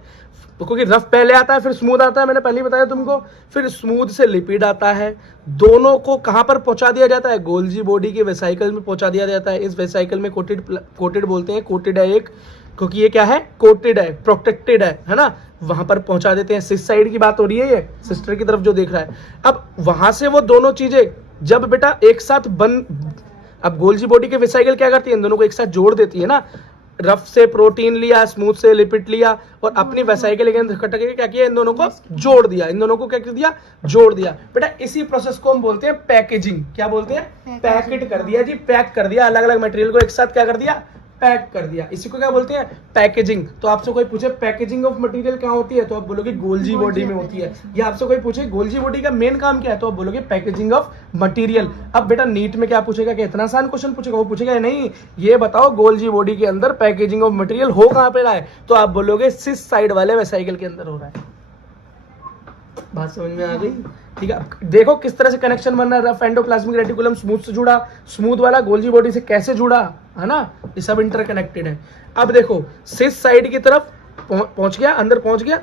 क्योंकि रफ पहले आता है फिर स्मूथ आता है, मैंने पहले ही बताया तुमको, फिर स्मूथ से लिपिड आता है। दोनों को कहां पर पहुंचा दिया जाता है? गोल्जी बॉडी के वेसाइकल में पहुंचा दिया जाता है। इस वेसाइकल में कोटेड बोलते हैं, कोटेड है एक, क्योंकि ये क्या है? कोटेड है, प्रोटेक्टेड है ना, वहां पर पहुंचा देते हैं। सिस साइड की बात हो रही है, ये सिस्टर की तरफ जो देख रहा है। अब वहां से वो दोनों चीजें जब बेटा एक साथ अब गोल्जी बॉडी के वेसाइकल क्या करती है? इन दोनों को एक साथ जोड़ देती है ना, रफ से प्रोटीन लिया, स्मूथ से लिपिड लिया, और अपनी वेसाइकल के अंदर खटक के क्या किया? इन दोनों को जोड़ दिया। इन दोनों को क्या कर दिया? जोड़ दिया। बेटा इसी प्रोसेस को हम बोलते हैं पैकेजिंग। क्या बोलते हैं? पैकेट कर दिया जी, पैक कर दिया, अलग अलग मटेरियल को एक साथ क्या कर दिया? पैक कर दिया। इसी को क्या बोलते हैं? पैकेजिंग। तो आपसे कोई पूछे पैकेजिंग ऑफ मटेरियल कहाँ होती है, तो आप बोलोगे गोल्जी बॉडी में होती है। या आपसे कोई पूछे गोल्जी बॉडी का मेन काम क्या है, तो आप बोलोगे पैकेजिंग ऑफ मटेरियल। अब बेटा नीट में क्या पूछेगा कि इतना आसान क्वेश्चन पूछेगा? वो पूछेगा नहीं, ये बताओ गोल्जी बॉडी के अंदर पैकेजिंग ऑफ मटेरियल हो कहाँ पे रहा है, तो आप बोलोगे सिस साइड वाले वेसाइकल के अंदर हो रहा है। बात समझ में आ गई? ठीक है, देखो किस तरह से कनेक्शन बन रहा है। रफ एंडोप्लाज्मिक रेटिकुलम स्मूथ से जुड़ा, स्मूथ वाला गोल्जी बॉडी से कैसे जुड़ा, है ना, ये सब इंटरकनेक्टेड है। अब देखो सिस साइड की तरफ पहुंच गया, अंदर पहुंच गया।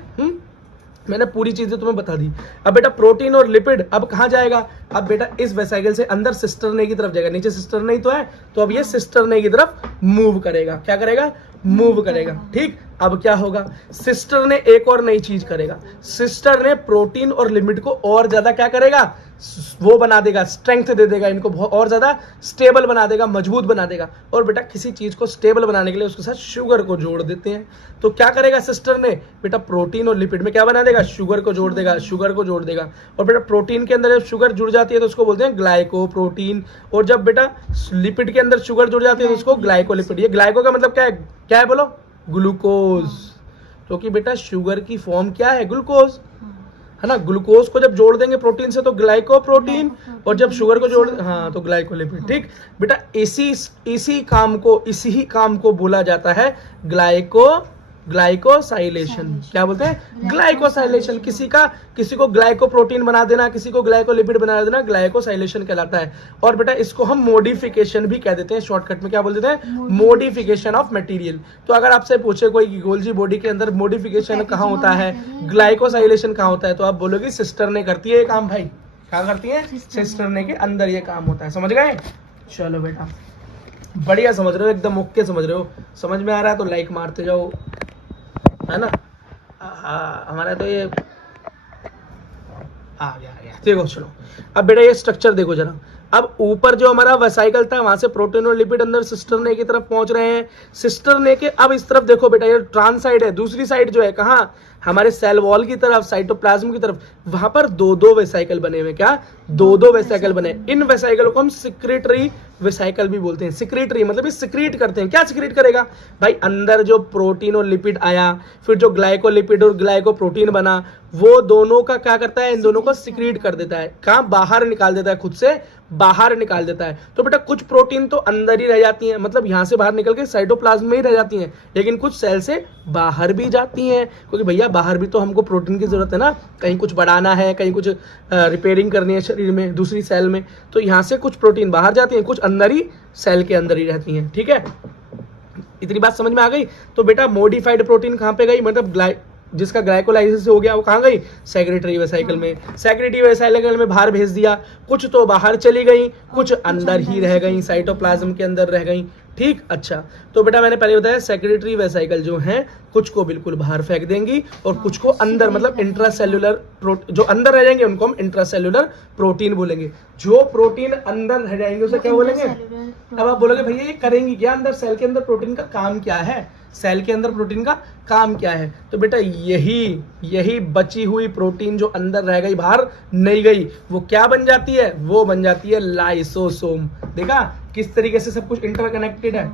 मैंने पूरी चीजें तुम्हें बता दी। अब बेटा प्रोटीन और लिपिड अब कहां जाएगा? अब बेटा इस वेसाइकल से अंदर सिस्टरने की तरफ जाएगा। नीचे सिस्टरने ही तो है, तो अब ये सिस्टरने की तरफ मूव करेगा। क्या करेगा? मूव करेगा। ठीक, अब क्या होगा? सिस्टर ने एक और नई चीज करेगा। सिस्टर ने प्रोटीन और लिपिड को और ज्यादा क्या करेगा? वो बना देगा, स्ट्रेंथ दे देगा, इनको और ज्यादा स्टेबल बना देगा, मजबूत बना देगा। और बेटा किसी चीज को स्टेबल बनाने के लिए उसके साथ शुगर को जोड़ देते हैं। तो क्या करेगा सिस्टर ने? बेटा प्रोटीन और लिपिड में क्या बना देगा? शुगर को जोड़ देगा, शुगर को जोड़ देगा। और बेटा प्रोटीन के अंदर जब शुगर जुड़ जाती है तो उसको बोलते हैं ग्लाइकोप्रोटीन। और जब बेटा लिपिड के अंदर शुगर जुड़ जाती है तो उसको ग्लाइकोलिपिड। ये ग्लाइको का मतलब क्या है? क्या है बोलो? ग्लूकोज। क्योंकि बेटा शुगर की फॉर्म क्या है? ग्लूकोज, है ना। ग्लूकोज को जब जोड़ देंगे प्रोटीन से तो ग्लाइकोप्रोटीन, और जब शुगर को जोड़ तो ग्लाइकोलिपिड। ठीक बेटा, इसी काम को बोला जाता है ग्लाइकोसाइलेशन। क्या बोलते हैं? ग्लाइकोसाइलेशन। किसी को ग्लाइकोप्रोटीन बना देना, किसी को ग्लाइकोलिपिड बना देना, ग्लाइकोसाइलेशन कहलाता है। और बेटा इसको हम मॉडिफिकेशन भी कह देते हैं, शॉर्टकट में क्या बोल देते हैं? Modification of material. तो अगर आपसे पूछे कोई गोल्जी बॉडी के अंदर मॉडिफिकेशन कहाँ होता है, ग्लाइकोसाइलेशन कहाँ होता है, तो आप बोलोगे सिस्टर ने करती है ये काम। भाई क्या करती है? सिस्टर ने के अंदर ये काम होता है। समझ गए? चलो बेटा बढ़िया समझ रहे हो, एकदम ओके समझ रहे हो। समझ में आ रहा है तो लाइक मारते जाओ, है ना। हमारा तो ये आ गया। देखो चलो, अब बेटा ये स्ट्रक्चर देखो जरा। अब ऊपर जो हमारा वेसाइकल था वहां से प्रोटीन और लिपिड अंदर सिस्टरने की तरफ पहुंच रहे हैं। सिस्टरने के अब इस तरफ देखो बेटा, ये ट्रांस साइड है, दूसरी साइड जो है कहाँ? हमारे सेल वॉल की तरफ, साइटोप्लाज्म की तरफ, वहां पर दो वेसाइकल बने हुए। क्या? दो वेसाइकल बने। इन वेसाइकल को हम सिक्रेटरी वेसाइकल भी बोलते हैं। सिक्रेटरी मतलब ये सिक्रीट करते हैं। क्या सिक्रीट करेगा भाई? अंदर जो प्रोटीन और लिपिड आया, फिर जो ग्लाइकोलिपिड और ग्लाइकोप्रोटीन बना, वो दोनों का क्या करता है? इन दोनों को सिक्रीट कर देता है। कहाँ? बाहर निकाल देता है, खुद से बाहर निकाल देता है। तो बेटा कुछ प्रोटीन तो अंदर ही रह जाती हैं, मतलब यहां से बाहर निकल के साइटोप्लाज्म में ही रह जाती हैं, लेकिन कुछ सेल से बाहर भी जाती हैं, क्योंकि भैया बाहर भी तो हमको प्रोटीन की जरूरत है ना। कहीं कुछ बढ़ाना है, कहीं कुछ रिपेयरिंग करनी है शरीर में, दूसरी सेल में, तो यहाँ से कुछ प्रोटीन बाहर जाती हैं, कुछ अंदर ही सेल के अंदर ही रहती हैं। ठीक है, इतनी बात समझ में आ गई। तो बेटा मॉडिफाइड प्रोटीन कहाँ पे गई? मतलब जिसका ग्लाइकोलाइसिस हो गया वो कहाँ गई? सेक्रेटरी वेसाइकल में। सेक्रेटरी वेसाइकल में बाहर भेज दिया, कुछ तो बाहर चली गई, कुछ अंदर ही रह गई, साइटोप्लाज्म के अंदर रह गई। ठीक, अच्छा तो बेटा मैंने पहले बताया सेक्रेटरी वेसाइकल जो हैं कुछ को बिल्कुल बाहर फेंक देंगी और कुछ को अंदर, मतलब इंट्रासेल्युलर जो अंदर रह जाएंगे उनको हम इंट्रासेल्युलर प्रोटीन बोलेंगे। जो प्रोटीन अंदर रह जाएंगे उसे क्या बोलेंगे? अब आप बोलोगे भैया ये करेंगी क्या अंदर? सेल के अंदर प्रोटीन का काम क्या है? सेल के अंदर प्रोटीन का काम क्या है? तो बेटा यही बची हुई प्रोटीन जो अंदर रह गई, बाहर नहीं गई, वो क्या बन जाती है? वो बन जाती है लाइसोसोम। देखा किस तरीके से सब कुछ इंटरकनेक्टेड है।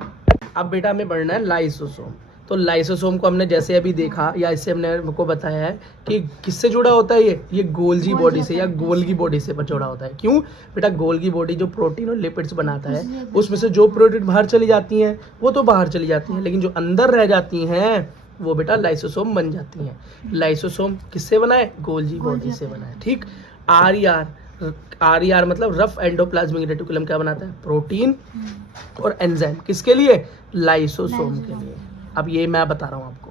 अब बेटा हमें बढ़ना है लाइसोसोम। तो लाइसोसोम को हमने जैसे अभी देखा या इससे हमने हमको बताया है कि किससे जुड़ा होता है ये गोल्जी बॉडी से या गोल्गी बॉडी से जुड़ा होता है। क्यों बेटा? गोल्गी बॉडी जो प्रोटीन और लिपिड्स बनाता है उसमें से जो प्रोटीन बाहर चली जाती हैं वो तो बाहर चली जाती हैं, लेकिन जो अंदर रह जाती हैं वो बेटा लाइसोसोम बन जाती हैं। लाइसोसोम किससे बना है? गोल्जी बॉडी से बना है। ठीक, RER RER मतलब रफ एंडोप्लाज्मिक रेटिकुलम क्या बनाता है? प्रोटीन और एंजाइम। किसके लिए? लाइसोसोम के लिए। अब ये मैं बता रहा हूँ आपको।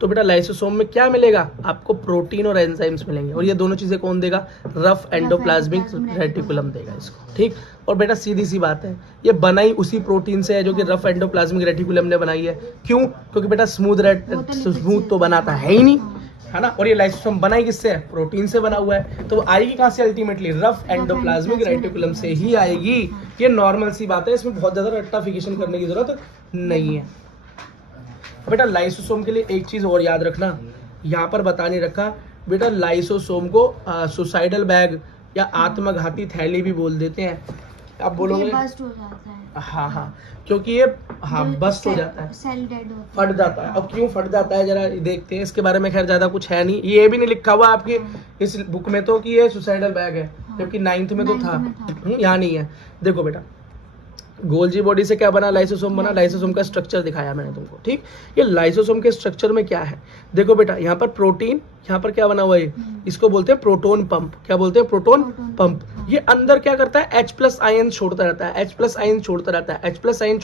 तो बेटा लाइसोसोम में क्या मिलेगा आपको? प्रोटीन और एंजाइम्स मिलेंगे, और ये दोनों चीजें कौन देगा? रफ एंडोप्लाज्मिक रेटिकुलम देगा इसको, ठीक। और बेटा सीधी सी बात है, ये बनाई उसी प्रोटीन से है जो कि रफ एंडोप्लाज्मिक रेटिकुलम ने बनाई है। क्यों? क्योंकि बेटा स्मूथ तो बनाता है ही नहीं, है ना। और ये लाइसोसोम बनाई किससे है? प्रोटीन से बना हुआ है। तो वो आएगी कहाँ से? अल्टीमेटली रफ एंडोप्लाज्मिक रेटिकुलम से ही आएगी। ये नॉर्मल सी बात है, इसमें बहुत ज्यादा रट्टाफिकेशन करने की जरूरत नहीं है। बेटा लाइसोसोम के लिए एक चीज और याद रखना, यहाँ पर बता नहीं रखा बेटा, लाइसोसोम को सुसाइडल बैग या आत्मघाती थैली भी बोल देते हैं। आप बोलोगे बस्ट हो जाता है। हाँ, क्योंकि ये बस्ट हो जाता है, सेल डेड होता फट जाता है। अब क्यों फट जाता है जरा देखते हैं, इसके बारे में खैर ज्यादा कुछ है नहीं, ये भी नहीं लिखा हुआ आपकी इस बुक में तो कि ये सुसाइडल बैग है, जबकि 9th में तो था, यहाँ नहीं है। देखो बेटा, गोल्जी बॉडी से क्या बना? लाइसोसोम बना। लाइसोसोम का स्ट्रक्चर दिखाया मैंने तुमको, ठीक। ये लाइसोसोम के स्ट्रक्चर में क्या है? देखो बेटा, यहाँ पर प्रोटीन, यहाँ पर क्या बना हुआ है? इसको बोलते हैं प्रोटोन पंप। क्या बोलते हैं? Proton pump. ये अंदर क्या करता है? H+ आयन छोड़ता रहता है, H+ आयन छोड़ता रहता है, H+ आयन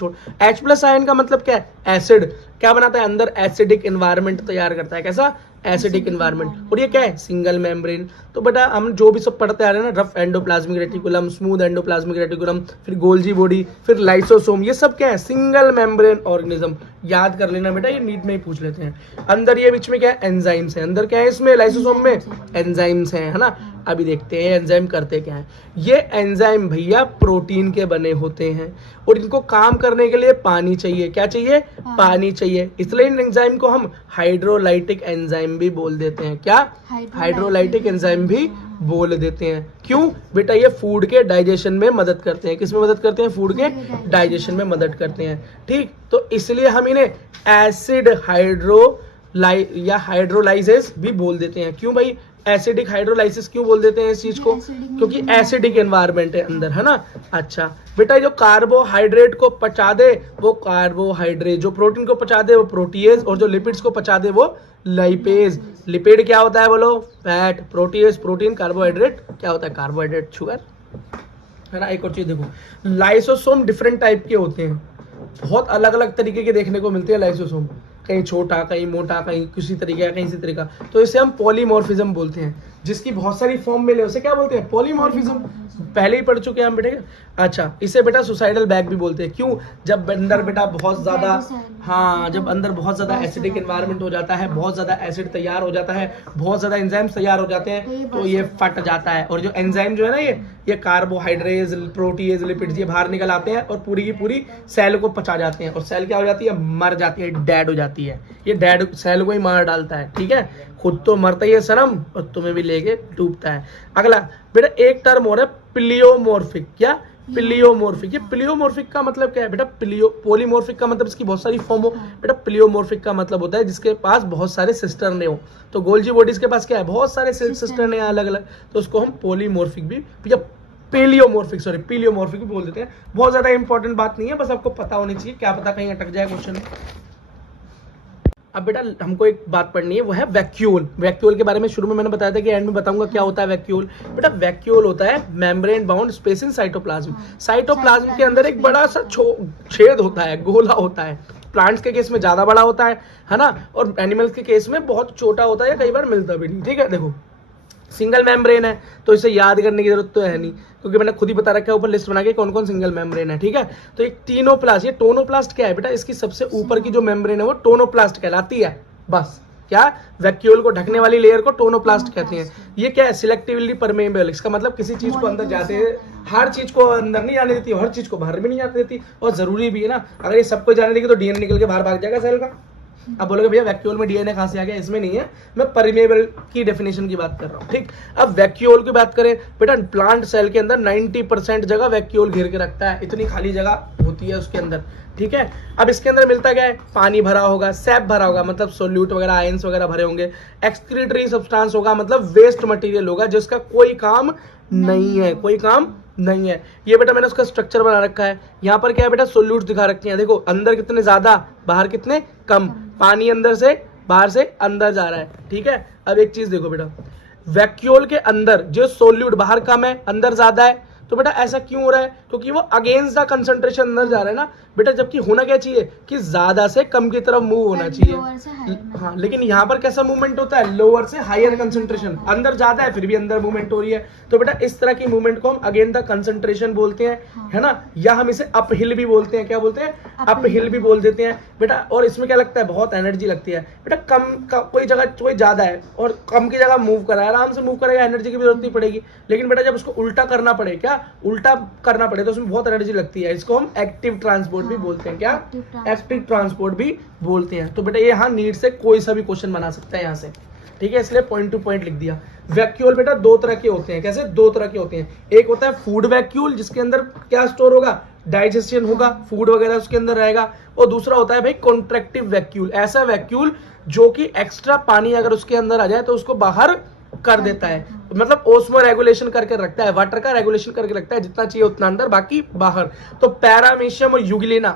H+ आयन का मतलब क्या है? एसिड। क्या बनाता है? अंदर एसिडिक एनवायरनमेंट तैयार करता है। कैसा? Acidic environment. और ये क्या है? Single membrane. तो बेटा हम जो भी सब पढ़ते आ रहे हैं ना, rough endoplasmic reticulum, smooth endoplasmic reticulum, फिर गोल्जी बॉडी, फिर लाइसोसोम, ये सब क्या है? Single membrane organism. याद कर लेना बेटा, ये नीट में ही पूछ लेते हैं। अंदर ये बीच में क्या है? एंजाइम्स है। अंदर क्या है इसमें? लाइसोसोम में एंजाइम्स हैं, है ना। अभी देखते हैं एंजाइम करते क्या है। ये एंजाइम भैया प्रोटीन के बने होते हैं, और इनको काम करने के लिए पानी चाहिए। क्या चाहिए? पानी चाहिए। इसलिए इन एंजाइम को हम हाइड्रोलाइटिक एंजाइम भी बोल देते हैं। क्या? हाइड्रोलाइटिक एंजाइम भी बोल देते हैं। क्यों? बेटा ये फूड के डाइजेशन में मदद करते हैं। किसमें मदद करते हैं? फूड के डाइजेशन में मदद करते हैं, ठीक। तो इसलिए हम इन्हें एसिड या हाइड्रोलाइजेस भी बोल देते हैं। क्यों भाई एसिडिक हाइड्रोलाइसिस क्यों बोल देते हैं इस चीज को? क्योंकि एसिडिक एनवायरनमेंट है अंदर, है ना। अच्छा बेटा, जो कार्बोहाइड्रेट को पचा दे वो कार्बोहाइड्रेट, जो प्रोटीन को पचा दे वो प्रोटीएज, और जो लिपिड्स को पचा दे वो लाइपेज। लिपिड क्या होता है बोलो? फैट। प्रोटीएज प्रोटीन, कार्बोहाइड्रेट क्या होता है? कार्बोहाइड्रेट, शुगर, है ना। एक और चीज देखो, लाइसोसोम डिफरेंट टाइप के होते हैं, बहुत अलग अलग तरीके के देखने को मिलते हैं लाइसोसोम। कहीं छोटा, कहीं मोटा, कहीं किसी तरीके का, कहीं इसी तरीका। तो इसे हम पॉलीमॉर्फिज्म बोलते हैं। जिसकी बहुत सारी फॉर्म मिले उसे क्या बोलते हैं? पॉलीमॉर्फिज्म। पहले ही पढ़ चुके हैं हम बेटे। अच्छा, इसे बेटा सुसाइडल बैग भी बोलते हैं। क्यों? जब अंदर बेटा बहुत ज्यादा, हाँ, जब अंदर बहुत ज्यादा एसिडिक एनवायरनमेंट हो जाता है, बहुत ज्यादा एसिड तैयार हो जाता है, बहुत ज्यादा एंजाइम्स तैयार हो जाते हैं, तो ये फट जाता है। और जो एंजाइम जो है ना, ये कार्बोहाइड्रेज, प्रोटीज, लिपिड्स, ये बाहर निकल आते हैं और पूरी की पूरी सेल को पचा जाते हैं। और सेल क्या हो जाती है? मर जाती है, डेड हो जाती है। ये डेड सेल को ही मार डालता है, ठीक है। खुद तो मरता ही है सनम, और तुम्हें भी लेके डूबता है। अगला बेटा एक टर्म और है प्लियोमॉर्फिक। क्या? प्लियोमॉर्फिक। ये प्लियोमॉर्फिक का मतलब क्या है बेटा? पॉलीमॉर्फिक का मतलब इसकी बहुत सारी फॉर्म हो। बेटा प्लियोमॉर्फिक का मतलब होता है जिसके पास बहुत सारे सिस्टर ने हो। तो गोल्जी बॉडीज के पास क्या है? बहुत सारे सिस्टर ने अलग अलग, तो उसको हम पॉलीमॉर्फिक भी या पीलियोमॉर्फिक भी बोल देते हैं। बहुत ज्यादा इंपॉर्टेंट बात नहीं है, बस आपको पता होनी चाहिए, क्या पता कहीं अटक जाए क्वेश्चन में। अब बेटा हमको एक बात पढ़नी है, वो है वैक्यूल। वैक्यूल के बारे में शुरू में मैंने बताया था कि एंड में बताऊंगा क्या होता है वैक्यूल। बेटा वैक्यूल होता है membrane bound space in cytoplasm. Cytoplasm के अंदर एक बड़ा सा छेद होता है, गोला होता है। प्लांट्स के केस में ज्यादा बड़ा होता है ना, और एनिमल्स के केस में बहुत छोटा होता है, कई बार मिलता भी नहीं, ठीक है। देखो सिंगल मेम्ब्रेन है तो इसे याद करने की जरूरत तो है नहीं, क्योंकि मैंने खुद ही बता रखा है ऊपर लिस्ट बना के कौन कौन सिंगल मेम्ब्रेन है, ठीक है। तो एक टीनोप्लास्ट, ये टोनोप्लास्ट क्या है बेटा? इसकी सबसे ऊपर की जो मेम्ब्रेन है वो टोनोप्लास्ट कहलाती है। बस क्या? वैक्यूल को ढकने वाली लेयर को टोनोप्लास्ट कहते हैं। ये क्या है? Selectively permeable. इसका मतलब किसी चीज को अंदर जाते हैं, हर चीज को अंदर नहीं जाने देती, हर चीज को बाहर भी नहीं जाने देती, और जरूरी भी है ना। अगर ये सबको जाने देगी तो डीएनए निकल के बाहर भाग जाएगा सेल का। अब बोलोगे भैया वैक्यूल में डीएनए कहां से आ गया? इसमें नहीं है, मैं परमेबल की डेफिनेशन की बात कर रहा हूँ, ठीक। अब वैक्यूल की बात करें बेटा, प्लांट सेल के अंदर 90% जगह वैक्यूल घेर के रखता है, इतनी खाली जगह होती है उसके अंदर, ठीक है। अब इसके अंदर मिलता क्या है? पानी भरा होगा, सैप भरा होगा, मतलब सोल्यूट वगैरह, आयंस वगैरह भरे होंगे। एक्सक्रीटरी सब्सटेंस होगा, मतलब वेस्ट मटेरियल होगा जिसका कोई काम नहीं है, कोई काम नहीं है। ये बेटा मैंने उसका स्ट्रक्चर बना रखा है। यहाँ पर क्या है बेटा? सोल्यूट्स दिखा रखे हैं। देखो अंदर कितने ज्यादा, बाहर कितने कम। पानी अंदर से बाहर से अंदर जा रहा है, ठीक है। अब एक चीज देखो बेटा, वैक्यूल के अंदर जो सोल्यूट बाहर कम है अंदर ज्यादा है, तो बेटा ऐसा क्यों हो रहा है? क्योंकि वो अगेंस्ट द कंसंट्रेशन अंदर जा रहा है ना बेटा, जबकि होना क्या चाहिए कि ज्यादा से कम की तरफ मूव होना चाहिए। हाँ, लेकिन यहाँ पर कैसा मूवमेंट होता है? लोअर से हायर कंसंट्रेशन, अंदर ज्यादा है फिर भी अंदर मूवमेंट हो रही है। तो बेटा इस तरह की मूवमेंट को हम अगेंस्ट द कंसंट्रेशन बोलते हैं, है ना, या हम इसे अप हिल भी बोलते हैं। क्या बोलते हैं? अप हिल भी बोल देते हैं बेटा। और इसमें क्या लगता है? बहुत एनर्जी लगती है बेटा। कोई जगह कोई ज्यादा है और कम की जगह मूव कर रहा है, आराम से मूव करेगा, एनर्जी की भी जरूरत नहीं पड़ेगी। लेकिन बेटा जब उसको उल्टा करना पड़े, क्या उल्टा करना पड़े, तो उसमें बहुत एनर्जी लगती है। इसको हम एक्टिव ट्रांसपोर्ट भी बोलते हैं। क्या? एक्टिव ट्रांसपोर्ट भी बोलते हैं। तो बेटा ये यहाँ नीड से कोई सा भी क्वेश्चन बना सकता है यहाँ से, ठीक है, इसलिए पॉइंट टू पॉइंट लिख दिया। वैक्यूल बेटा दो तरह के होते हैं। कैसे? दो तरह के होते हैं। एक होता है फूड वैक्यूल, जिसके अंदर क्या स्टोर होगा? डाइजेशन होगा, फूड वगैरह उसके अंदर रहेगा। और दूसरा होता है भाई कॉन्ट्रैक्टिव वैक्यूल, ऐसा वैक्यूल जो कि एक्स्ट्रा पानी अगर उसके अंदर आ जाए तो उसको बाहर कर देता है, मतलब ओस्मो रेगुलेशन करके रखता है, वाटर का रेगुलेशन करके रखता है, जितना चाहिए उतना अंदर, बाकी बाहर। तो पैरामीशियम और यूग्लिना,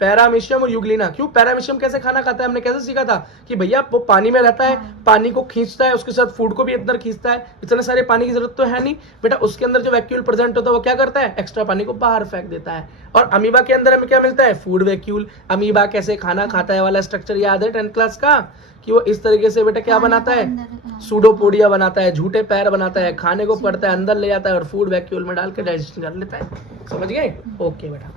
पैरामीशियम और यूग्लिना। क्यों? पैरामीशियम कैसे खाना खाता है? हमने कैसे सीखा था कि भैया वो पानी में रहता है, पानी को खींचता है, उसके साथ फूड को भी अंदर खींचता है। इतने सारे पानी की जरूरत तो है नहीं बेटा। उसके अंदर जो वैक्यूल प्रेजेंट होता है वो क्या करता है? एक्स्ट्रा पानी को बाहर फेंक देता है। और अमीबा के अंदर हमें क्या मिलता है? Food vacuole. अमीबा कैसे खाना खाता है वाला स्ट्रक्चर याद है 10th क्लास का, कि वो इस तरीके से बेटा क्या बनाता है? सूडोपोडिया बनाता है, झूठे पैर बनाता है, खाने को पड़ता है, अंदर ले जाता है और फूड वैक्यूल में डाल के डाइजेशन कर लेता है। समझ गए? ओके बेटा,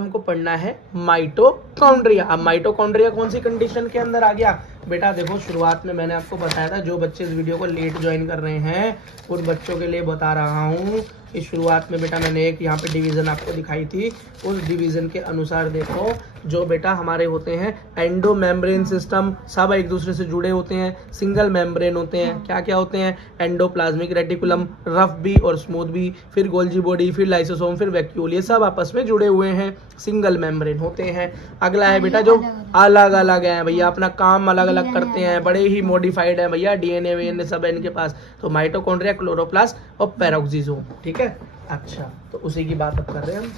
हमको पढ़ना है माइटोकॉन्ड्रिया। अब माइटोकॉन्ड्रिया कौन सी कंडीशन के अंदर आ गया बेटा? देखो शुरुआत में मैंने आपको बताया था, जो बच्चे इस वीडियो को लेट ज्वाइन कर रहे हैं उन बच्चों के लिए बता रहा हूँ कि शुरुआत में बेटा मैंने एक यहाँ पे डिवीजन आपको दिखाई थी। उस डिवीजन के अनुसार देखो, जो बेटा हमारे होते हैं एंडो मेम्ब्रेन सिस्टम, सब एक दूसरे से जुड़े होते हैं, सिंगल मेम्ब्रेन होते हैं। क्या क्या होते हैं? एंडोप्लाज्मिक रेटिकुलम, रफ भी और स्मूथ भी, फिर गोल्जी बॉडी, फिर लाइसोसोम, फिर वैक्यूल, ये सब आपस में जुड़े हुए हैं, सिंगल मेम्ब्रेन होते हैं। अगला है बेटा जो अलग अलग है भैया, अपना काम अलग अलग करते हैं, बड़े ही मॉडिफाइड है भैया, डीएनए वीएनए सब है इनके पास। तो माइटोकॉन्ड्रिया, क्लोरोप्लास्ट और पेरोक्सिसोम, ठीक है। अच्छा, तो उसी की बात अब कर रहे हैं हम।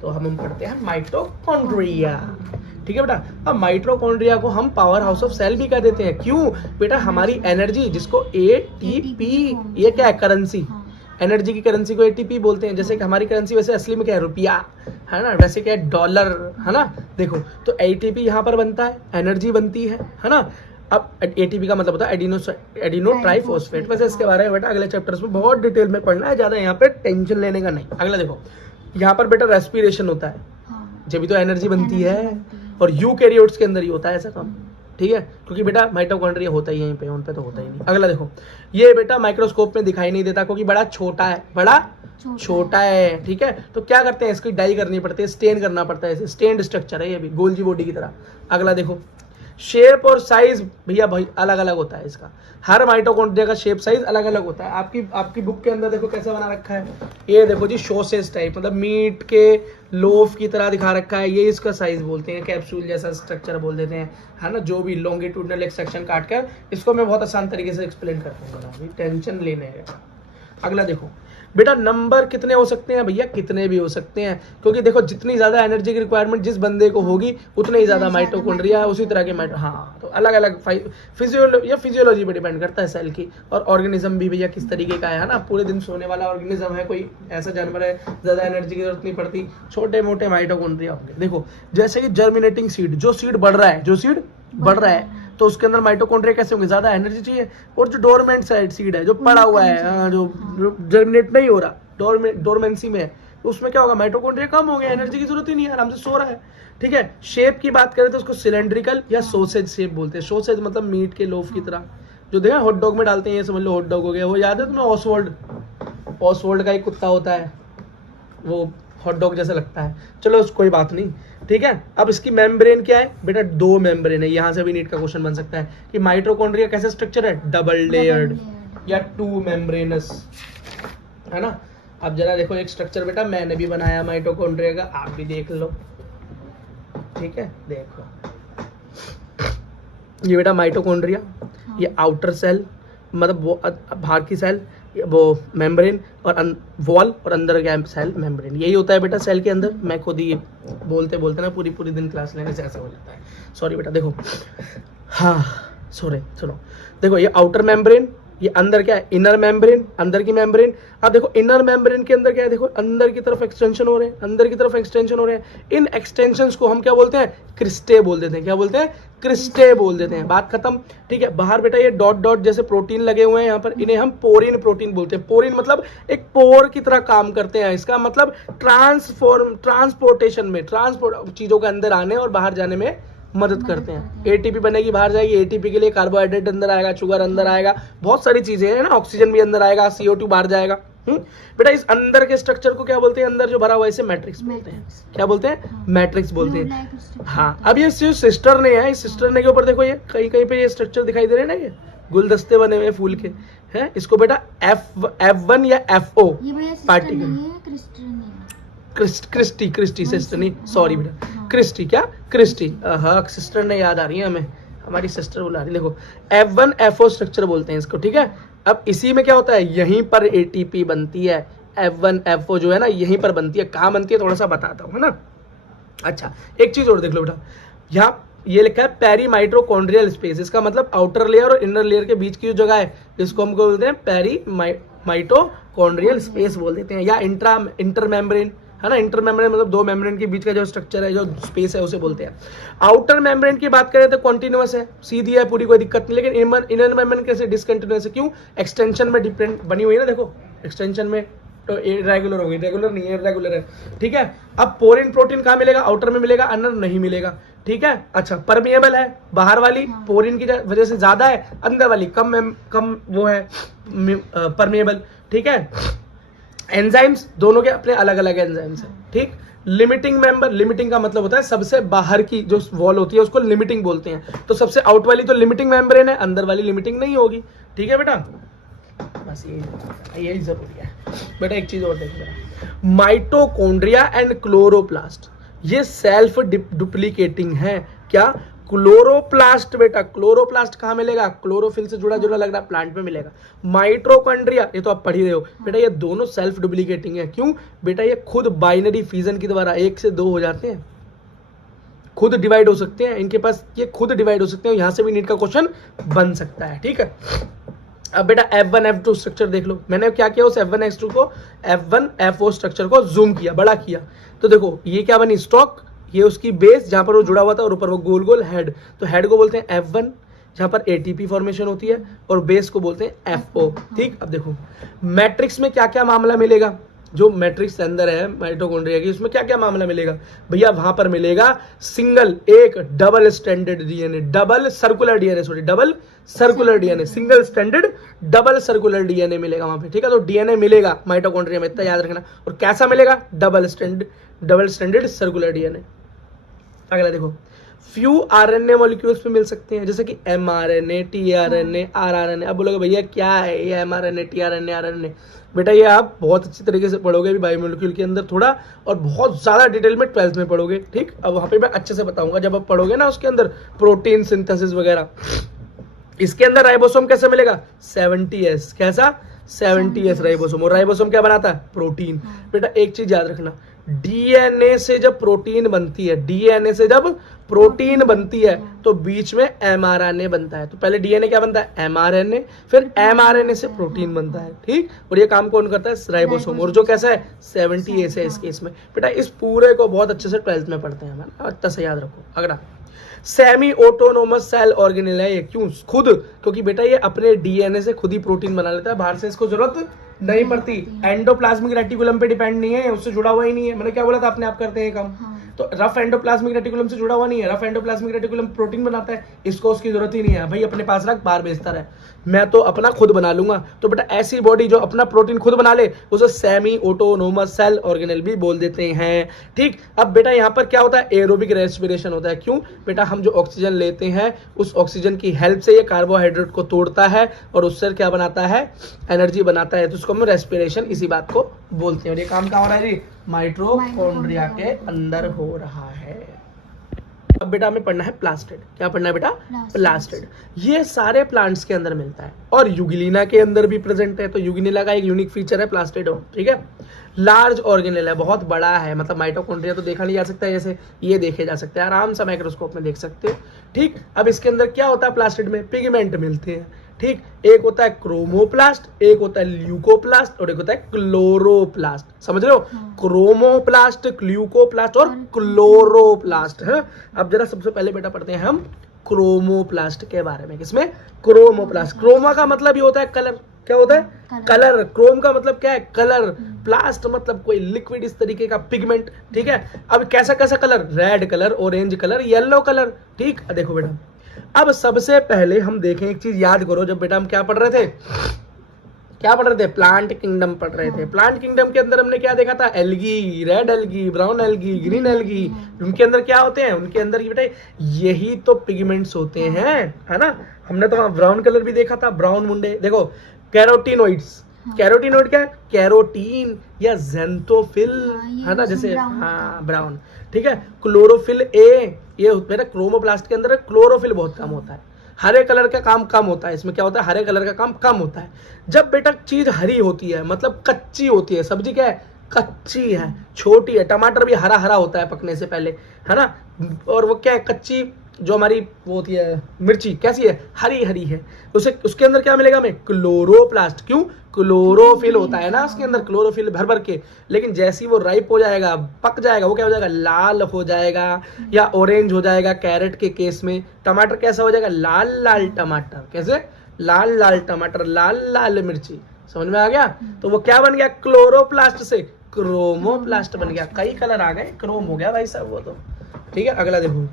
तो हम पढ़ते हैं माइटोकॉन्ड्रिया, ठीक है बेटा। अब माइटोकॉन्ड्रिया को हम पावर हाउस ऑफ सेल भी कह देते हैं। क्यों बेटा? हमारी एनर्जी जिसको एटीपी, ये क्या है? करेंसी। एनर्जी की करेंसी को एटीपी बोलते हैं। जैसे कि हमारी करेंसी वैसे असली में क्या है? रुपया, है ना, वैसे क्या है? डॉलर, है ना। देखो तो एटीपी यहाँ पर बनता है, एनर्जी बनती है ना। अब एटीपी का मतलब होता है एडिनो ट्राइफॉस्फेट। वैसे इसके बारे में बेटा अगले चैप्टर्स में बहुत डिटेल में पढ़ना है, ज्यादा यहाँ पे टेंशन लेने का नहीं। अगला देखो, यहाँ पर बेटा रेस्पिरेशन होता है, जब भी तो एनर्जी बनती है, और यूकैरियोट्स के अंदर ही होता है ऐसा काम, ठीक है, क्योंकि बेटा माइटोकॉन्ड्रिया होता ही यहीं पे, उन पे तो होता ही नहीं। अगला देखो, ये बेटा माइक्रोस्कोप में दिखाई नहीं देता क्योंकि बड़ा छोटा है, बड़ा छोटा है, ठीक है। तो क्या करते हैं? इसकी डाई करनी पड़ती है, स्टेन करना पड़ता है, स्टेन्ड स्ट्रक्चर है ये भी, गोल्जी बॉडी की तरह। अगला देखो, शेप और साइज भैया भाई अलग अलग होता है इसका। हर माइटोकॉन्ड्रिया का शेप साइज अलग अलग होता है। आपकी बुक के अंदर देखो कैसा बना रखा है, ये देखो जी शोसेस टाइप, मतलब मीट के लोफ की तरह दिखा रखा है, ये इसका साइज बोलते हैं, कैप्सूल जैसा स्ट्रक्चर बोल देते हैं, है ना। जो भी लॉन्गिट्यूडनल एक सेक्शन काट कर, इसको मैं बहुत आसान तरीके से एक्सप्लेन कर दूंगा, अभी टेंशन लेने है। अगला देखो बेटा, नंबर कितने हो सकते हैं भैया? कितने भी हो सकते हैं, क्योंकि देखो जितनी ज्यादा एनर्जी की रिक्वायरमेंट जिस बंदे को होगी उतने ही ज्यादा माइटोकॉन्ड्रिया, उसी तरह के हाँ। तो अलग अलग फिजियोलॉजी पे डिपेंड करता है सेल की। और ऑर्गेनिज्म भी भैया किस तरीके का है ना, पूरे दिन सोने वाला ऑर्गेनिज्म है, कोई ऐसा जानवर है ज्यादा एनर्जी की जरूरत नहीं पड़ती, छोटे मोटे माइटोकॉन्ड्रिया होंगे। देखो जैसे कि जर्मिनेटिंग सीड, जो सीड बढ़ रहा है, तो उसके अंदर माइटोकॉन्ड्रिया कैसे होंगे? ज्यादा एनर्जी चाहिए। और जो डोरमेंट सीड है, जो पड़ा हुआ है, जो जर्मिनेट नहीं हो रहा, डोरमेंसी में है, तो उसमें क्या होगा? माइटोकॉन्ड्रिया कम हो गया, एनर्जी की जरूरत ही नहीं है, आराम से सो रहा है, ठीक है। शेप की बात करें तो उसको सिलेंड्रिकल या सोसेज शेप बोलते हैं। सोसेज मतलब मीट के लोफ की तरह, जो देखा हॉट डॉग में डालते हैं, ये समझ लो हॉट डॉग हो गया। वो याद है तुम्हें? ऑसवर्ल्ड का एक कुत्ता होता है, वो हॉट डॉग जैसा लगता है। चलो कोई बात नहीं, ठीक है। अब इसकी मेम्ब्रेन क्या है बेटा? दो मेम्ब्रेन है। यहाँ से भी नीट का क्वेश्चन बन सकता है कि माइटोकॉन्ड्रिया कैसा स्ट्रक्चर है? डबल लेयर्ड या टू मेम्ब्रेनस, है ना। अब जरा देखो एक स्ट्रक्चर बेटा मैंने भी बनाया माइटोकॉन्ड्रिया का, आप भी देख लो, ठीक है। देखो ये बेटा माइटोकॉन्ड्रिया, ये आउटर सेल, मतलब वो बाहर की सेल, वो मेम्ब्रेन, और वॉल, और अंदर क्या सेल मेम्ब्रेन, यही होता है बेटा सेल के अंदर। मैं खुद ही बोलते ना पूरी दिन क्लास लेने से ऐसा हो जाता है, सॉरी बेटा। देखो हाँ, सुनो, देखो ये आउटर मेम्ब्रेन, ये अंदर क्या है, इनर मेम्ब्रेन, अंदर की मेम्ब्रेन। अब देखो इनर मेम्ब्रेन के अंदर क्या है, देखो अंदर की तरफ एक्सटेंशन हो रहे हैं, अंदर की तरफ एक्सटेंशन हो रहे हैं। इन एक्सटेंशंस को हम क्या बोलते हैं, क्रिस्टे बोल देते हैं। क्या बोलते हैं, क्रिस्टे बोल देते हैं। बात खत्म, ठीक है। बाहर बेटा ये डॉट डॉट जैसे प्रोटीन लगे हुए हैं यहाँ पर, इन्हें हम पोरिन प्रोटीन बोलते हैं। पोरिन मतलब एक पोर की तरह काम करते हैं। इसका मतलब ट्रांसपोर्टेशन में, ट्रांसपोर्ट चीजों के अंदर आने और बाहर जाने में मदद करते हैं। एटीपी बनेगी, बाहर जाएगी, एटीपी के लिए कार्बोहाइड्रेट अंदर आएगा, शुगर अंदर आएगा, बहुत सारी चीजें हैं ना, ऑक्सीजन भी अंदर आएगा, CO2 बाहर जाएगा। बेटा इस अंदर के स्ट्रक्चर को क्या बोलते हैं, अंदर जो भरा हुआ है इसे मैट्रिक्स बोलते हैं। क्या बोलते हैं, मैट्रिक्स बोलते हैं। हाँ, अब ये सिस्टर ने है, इस सिस्टर ने के ऊपर देखो ये कहीं कहीं पे ये स्ट्रक्चर दिखाई दे रहे हैं ना, ये गुलदस्ते बने हुए फूल के हैं। इसको बेटा F1 या FO पार्टिकल, क्रिस्टी सिस्टर नहीं, सॉरी बेटा, क्रिस्टी, क्या क्रिस्टी, हाँ सिस्टर ने याद आ रही है हमें, हमारी सिस्टर बुला रही है। देखो F1 FO स्ट्रक्चर बोलते हैं इसको, ठीक है। अब इसी में क्या होता है, यहीं पर ATP बनती है। F1 FO जो है ना, यहीं पर बनती है। कहाँ बनती है थोड़ा सा बताता हूँ, है ना। अच्छा, एक चीज और देख लो बेटा, यहाँ ये लिखा है पेरी माइटोकॉन्ड्रियल स्पेस। इसका मतलब आउटर लेयर और इनर लेयर के बीच की जो जगह है, इसको हम बोलते हैं पेरी माइटोकॉन्ड्रियल स्पेस बोल देते हैं, या इंटर मेम्ब्रेन, है ना। इंटर मेम्ब्रेन मतलब दो मेम्ब्रेन के बीच का जो स्ट्रक्चर है, जो स्पेस है, उसे बोलते हैं। आउटर मेम्ब्रेन की बात करें तो कॉन्टिन्यूअस है, सीधी है पूरी, कोई दिक्कत नहीं। लेकिन इनर मेम्ब्रेन कैसे डिसकंटिन्यूअस है, क्यों, एक्सटेंशन में डिपेंड बनी हुई है ना। देखो एक्सटेंशन में तो इरेगुलर होगी, रेगुलर नहीं है, इरेगुलर है, ठीक है। अब पोरिन प्रोटीन कहाँ मिलेगा, आउटर में मिलेगा, अंदर नहीं मिलेगा, ठीक है। अच्छा, परमिएबल है, बाहर वाली पोरिन की वजह से ज्यादा है, अंदर वाली कम वो है परमिएबल, ठीक है। एंजाइम्स दोनों के अपने अलग अलग एंजाइम्स हैं, ठीक। लिमिटिंग मेंबर, लिमिटिंग का मतलब होता है सबसे बाहर की जो वॉल होती है उसको लिमिटिंग बोलते हैं। तो सबसे आउट वाली तो लिमिटिंग मेम्ब्रेन है, अंदर वाली लिमिटिंग नहीं होगी, ठीक है बेटा। बस यही जरूरी है बेटा। एक चीज और देखो, माइटोकॉन्ड्रिया एंड क्लोरोप्लास्ट ये सेल्फ डुप्लीकेटिंग है। क्या, क्लोरोप्लास्ट बेटा, क्लोरोप्लास्ट कहाँ मिलेगा, क्लोरोफिल से जुड़ा जुड़ा लग रहा है, प्लांट में मिलेगा। माइटोकॉन्ड्रिया ये तो आप पढ़ ही रहे हो बेटा, ये दोनों सेल्फ डुप्लीकेटिंग है। क्यों बेटा, ये खुद बाइनरी फिजन के द्वारा 1 से 2 हो जाते हैं, खुद डिवाइड हो सकते हैं इनके पास, ये खुद डिवाइड हो सकते हैं। यहां से भी नीट का क्वेश्चन बन सकता है, ठीक है। अब बेटा F1 F2 स्ट्रक्चर देख लो, मैंने क्या किया, उस F1 F2 को, F1 FO स्ट्रक्चर को जूम किया, बड़ा किया, तो देखो ये क्या बनी, स्टॉक, ये उसकी बेस जहां पर वो जुड़ा हुआ था, और ऊपर वो गोल गोल हेड, तो हेड को बोलते हैं F1 जहां पर ATP फॉर्मेशन होती है, और बेस को बोलते हैं FO, ठीक। अब देखो मैट्रिक्स में क्या क्या मामला मिलेगा, जो मैट्रिक्स अंदर है माइटोकॉन्ड्रिया की, उसमें क्या क्या मामला मिलेगा भैया, वहां पर मिलेगा सिंगल, एक double standard DNA, double circular DNA, single standard double circular DNA मिलेगा वहां पे, ठीक है। तो डीएनए मिलेगा माइटोकॉन्ड्रिया में, इतना याद रखना। और कैसा मिलेगा, डबल स्टैंडर्ड सर्कुलर डीएनए। अगला देखो, फ्यू आरएनए मॉलिक्यूल्स पे मिल सकते हैं, जैसे कि mRNA, tRNA, rRNA। अब बोलोगे भैया क्या है ये mRNA, tRNA, rRNA, बेटा ये आप बहुत अच्छी तरीके से पढ़ोगे अभी बायोमोलिक्यूल के अंदर थोड़ा, और बहुत ज्यादा डिटेल में 12th में पढ़ोगे, ठीक। अब वहां पे मैं अच्छे से बताऊंगा जब आप पढ़ोगे ना उसके अंदर प्रोटीन सिंथेसिस वगैरह। इसके अंदर राइबोसोम कैसे मिलेगा, 70S, कैसा, 70S राइबोसोम। और राइबोसोम क्या बनाता है, प्रोटीन। बेटा एक चीज याद रखना, डीएनए से जब प्रोटीन बनती है, डीएनए से जब प्रोटीन बनती है तो बीच में mRNA बनता है। तो पहले डीएनए क्या बनता है, mRNA, फिर mRNA से प्रोटीन बनता है, ठीक। और ये काम कौन करता है, राइबोसोम, और जो कैसा है 70S है इस केस में। बेटा इस पूरे को बहुत अच्छे से 12th में पढ़ते हैं, अच्छे से याद रखो। अगला, सेमी ऑटोनोमस सेल ऑर्गेनेल है ये, क्यों, खुद, क्योंकि बेटा ये अपने डीएनए से खुद ही प्रोटीन बना लेता है, बाहर से इसको जरूरत नहीं पड़ती। एंडोप्लाज्मिक रेटिकुलम पे डिपेंड नहीं है, उससे जुड़ा हुआ ही नहीं है। मैंने क्या बोला था, अपने आप करते हैं काम। तो रफ एंडोप्लाज्मिक रेटिकुलम से जुड़ा हुआ नहीं है, रफ एंडोप्लाज्मिक रेटिकुलम प्रोटीन बनाता है, इसको उसकी जरूरत ही नहीं है भाई, अपने पास रख, बाहर बेचता रहे, मैं तो अपना खुद बना लूंगा। तो बेटा ऐसी बॉडी जो अपना प्रोटीन खुद बना ले उसे सेमी ऑटोनोमस सेल ऑर्गेनेल भी बोल देते हैं, ठीक। अब बेटा यहाँ पर क्या होता है, एरोबिक रेस्पिरेशन होता है। क्यों बेटा, हम जो ऑक्सीजन लेते हैं उस ऑक्सीजन की हेल्प से ये कार्बोहाइड्रेट को तोड़ता है और उससे क्या बनाता है, एनर्जी बनाता है, तो उसको हम रेस्पिरेशन इसी बात को बोलते हैं। और ये काम कहाँ हो रहा है जी, माइटोकॉन्ड्रिया के अंदर हो रहा है। अब बेटा हमें पढ़ना है प्लास्टिड। क्या पढ़ना है बेटा? Plastid। प्लास्टिड। ये सारे प्लांट्स के अंदर मिलता है और यूगिलिना के अंदर भी प्रेजेंट है। तो यूगिलिना का एक यूनिक फीचर है प्लास्टिडोम, ठीक है। लार्ज ऑर्गेनेल है, बहुत बड़ा है, मतलब माइटोकॉन्ड्रिया तो देखा नहीं जा सकता है, जैसे ये देखे जा सकते हैं, आराम से माइक्रोस्कोप में देख सकते हो, ठीक। अब इसके अंदर क्या होता है प्लास्टिड में? पिगमेंट मिलते हैं, ठीक। एक होता है क्रोमोप्लास्ट, एक होता है ल्यूकोप्लास्ट और एक होता है क्लोरोप्लास्ट। समझ रहे हो? क्रोमोप्लास्ट, ल्यूकोप्लास्ट और क्लोरोप्लास्ट है। अब जरा सबसे पहले बेटा पढ़ते हैं हम क्रोमोप्लास्ट के बारे में। किसमें? क्रोमोप्लास्ट। क्रोमा का मतलब ये होता है कलर। क्या होता है? कलर। क्रोम का मतलब क्या है? कलर। प्लास्ट मतलब कोई लिक्विड इस तरीके का पिगमेंट, ठीक है। अब कैसा कैसा colour? Red colour, orange colour, yellow colour, ठीक। देखो बेटा, अब सबसे पहले हम देखें एक चीज, याद करो, जब बेटा हम क्या पढ़ रहे थे? क्या पढ़ रहे थे? प्लांट किंगडम पढ़ रहे थे। प्लांट किंगडम के अंदर हमने क्या देखा था? Algae, red algae, brown algae, green algae. उनके अंदर क्या होते हैं? उनके अंदर बेटा यही तो पिगमेंट्स होते हैं, है ना। हमने तो ब्राउन कलर भी देखा था, ब्राउन मुंडे। देखो कैरोटीनोइड्स, कैरोटीनोइड क्या है? कैरोटीन या जेंथोफिल, है ना, जैसे हाँ ब्राउन, ठीक है। क्लोरोफिल ए, ये मेरा क्रोमोप्लास्ट के अंदर क्लोरोफिल बहुत कम होता है। हरे कलर का काम कम होता है, इसमें क्या होता है? हरे कलर का काम कम होता है। जब बेटा चीज हरी होती है मतलब कच्ची होती है, सब्जी क्या है? कच्ची है, छोटी है। टमाटर भी हरा हरा होता है पकने से पहले, है ना। और वो क्या है? कच्ची जो हमारी वो होती है मिर्ची, कैसी है? हरी हरी है। उसे उसके अंदर क्या मिलेगा हमें? क्लोरोप्लास्ट। क्यों? क्लोरोफिल होता है ना उसके अंदर, क्लोरोफिल भर भर के। लेकिन जैसे ही वो राइप हो जाएगा, पक जाएगा, वो क्या हो जाएगा? लाल हो जाएगा या ऑरेंज हो जाएगा। कैरेट के केस में टमाटर कैसा हो जाएगा? लाल लाल टमाटर। कैसे? लाल लाल टमाटर, लाल लाल मिर्ची। समझ में आ गया? तो वो क्या बन गया? क्लोरोप्लास्ट से क्रोमोप्लास्ट बन गया। कई कलर आ गए, क्रोम हो गया भाई साहब वो तो, ठीक है। अगला देखो,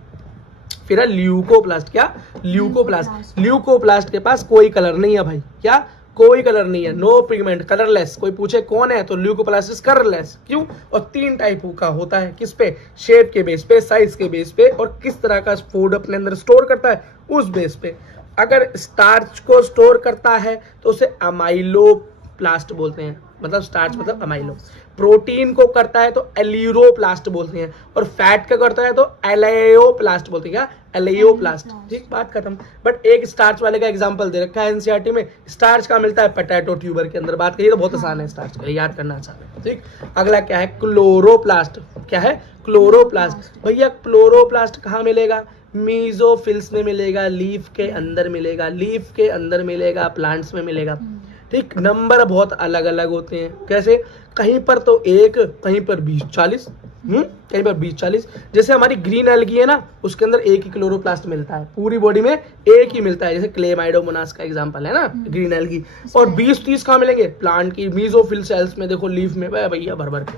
फिर है ल्यूकोप्लास्ट। क्या? ल्यूकोप्लास्ट। ल्यूकोप्लास्ट के पास कोई कलर नहीं है भाई। क्या? कोई कलर नहीं है, नो पिगमेंट, कलरलेस। कोई पूछे कौन है तो ल्यूकोप्लास्ट इज कलरलेस। क्यों? और 3 टाइप का होता है। किस पे? शेप के बेस पे, साइज के बेस पे, और किस तरह का फूड अपने अंदर स्टोर करता है उस बेस पे। अगर स्टार्च को स्टोर करता है तो उसे अमाइलोप्लास्ट बोलते हैं, मतलब स्टार्च मतलब अमाइलो। प्रोटीन को करता है तो एलियोप्लास्ट बोलते हैं, और फैट का करता है तो एलेयोप्लास्ट बोलते हैं। क्या? एलेयोप्लास्ट, ठीक, बात खत्म। बट एक स्टार्च वाले का एग्जांपल दे रखा है एनसीईआरटी में। स्टार्च का मिलता है पोटैटो ट्यूबर के अंदर। बात करिए तो बहुत आसान है, स्टार्च का याद करना आसान है, ठीक। अगला क्या है? क्लोरोप्लास्ट। क्या है? क्लोरोप्लास्ट। भैया क्लोरोप्लास्ट कहाँ मिलेगा? मीजोफिल्स में मिलेगा, लीफ के अंदर मिलेगा, लीफ के अंदर मिलेगा, प्लांट्स में मिलेगा, ठीक। नंबर बहुत अलग अलग होते हैं। कैसे? कहीं पर तो 1, कहीं पर 20-40, कहीं पर 20-40। जैसे हमारी ग्रीन एल्गी है ना, उसके अंदर एक ही क्लोरोप्लास्ट मिलता है, पूरी बॉडी में एक ही मिलता है। जैसे क्लेमाइडोमोनास का एग्जांपल है ना, ग्रीन एल्गी। और 20-30 कहाँ मिलेंगे? प्लांट की मीजोफिल सेल्स में। देखो लीफ में भैया भर भर के,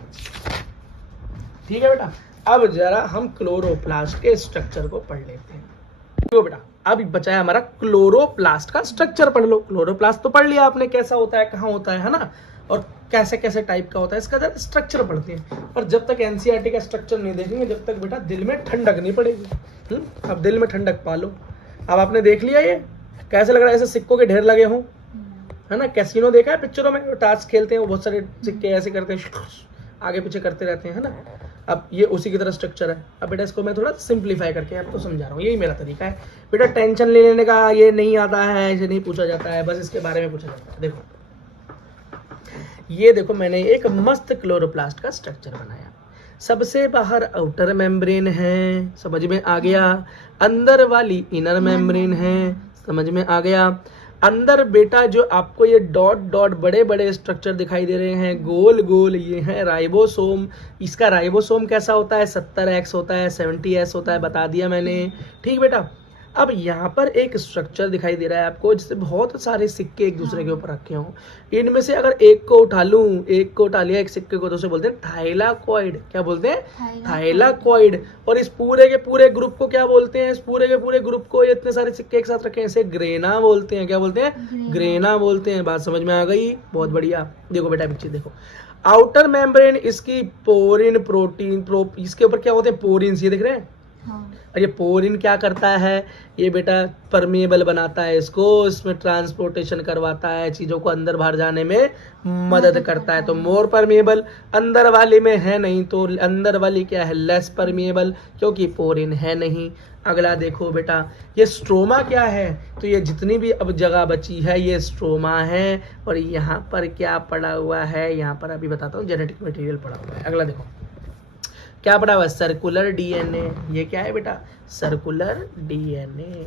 ठीक है बेटा। अब जरा हम क्लोरोप्लास्ट के स्ट्रक्चर को पढ़ लेते हैं। तो बेटा अब बचा है हमारा क्लोरोप्लास्ट का स्ट्रक्चर पढ़ लो। क्लोरोप्लास्ट तो पढ़ लिया आपने, कैसा होता है, कहाँ होता है ना, और कैसे कैसे टाइप का होता है, इसका जरा स्ट्रक्चर पढ़ते हैं। और जब तक एनसीईआरटी का स्ट्रक्चर नहीं देखेंगे, जब तक बेटा दिल में ठंडक नहीं पड़ेगी। अब दिल में ठंडक पालो। अब आपने देख लिया ये कैसे लग रहा है? ऐसे सिक्कों के ढेर लगे हों, है ना। कैसीनो देखा है पिक्चरों में, टास्क खेलते हैं, वो बहुत सारे सिक्के ऐसे करते हैं, आगे पीछे करते रहते हैं, है ना। अब ये उसी की तरह स्ट्रक्चर है। अब बेटा इसको मैं थोड़ा सिंप्लीफाई करके आपको समझा रहा हूँ, यही मेरा तरीका है बेटा। टेंशन ले लेने का ये नहीं आता है, इसे नहीं पूछा जाता है, बस इसके बारे में पूछा जाता है। देखो ये देखो, मैंने एक मस्त क्लोरोप्लास्ट का स्ट्रक्चर बनाया। सबसे बाहर आउटर मेम्ब्रेन है, समझ में आ गया। अंदर वाली इनर मेम्ब्रेन है, समझ में आ गया। अंदर बेटा जो आपको ये डॉट डॉट बड़े बड़े स्ट्रक्चर दिखाई दे रहे हैं, गोल गोल, ये है राइबोसोम। इसका राइबोसोम कैसा होता है? 70X होता है, 70S होता है, बता दिया मैंने, ठीक बेटा। अब यहाँ पर एक स्ट्रक्चर दिखाई दे रहा है आपको, जिससे बहुत सारे सिक्के एक दूसरे के ऊपर रखे हों। इनमें से अगर एक को उठा लूं, एक को उठा लिया, एक सिक्के को, तो उसे बोलते हैं थाइलाकॉइड। क्या बोलते हैं? थाइलाकॉइड। और इस पूरे के पूरे ग्रुप को क्या बोलते हैं? इस पूरे के पूरे ग्रुप को, ये इतने सारे सिक्के एक साथ रखे हैं, इसे ग्रेना बोलते हैं। क्या बोलते हैं? ग्रेना बोलते हैं। बात समझ में आ गई? बहुत बढ़िया। देखो बेटा पिक्चर देखो, आउटर मेम्ब्रेन इसकी पोरिन प्रोटीन, इसके ऊपर क्या होते हैं? पोरिन्स, ये देख रहे हैं, हाँ और ये पोरिन क्या करता है, ये बेटा परमेबल बनाता है इसको, इसमें ट्रांसपोर्टेशन करवाता है, चीज़ों को अंदर बाहर जाने में मदद करता है। तो मोर परमेबल अंदर वाली में है नहीं, तो अंदर वाली क्या है, लेस परमेबल, क्योंकि पोरिन है नहीं। अगला देखो बेटा, ये स्ट्रोमा क्या है, तो ये जितनी भी अब जगह बची है ये स्ट्रोमा है। और यहाँ पर क्या पड़ा हुआ है, यहाँ पर अभी बताता हूँ, जेनेटिक मटेरियल पड़ा हुआ है। अगला देखो क्या पड़ा हुआ है, सर्कुलर डीएनए। ये क्या है बेटा, सर्कुलर डीएनए।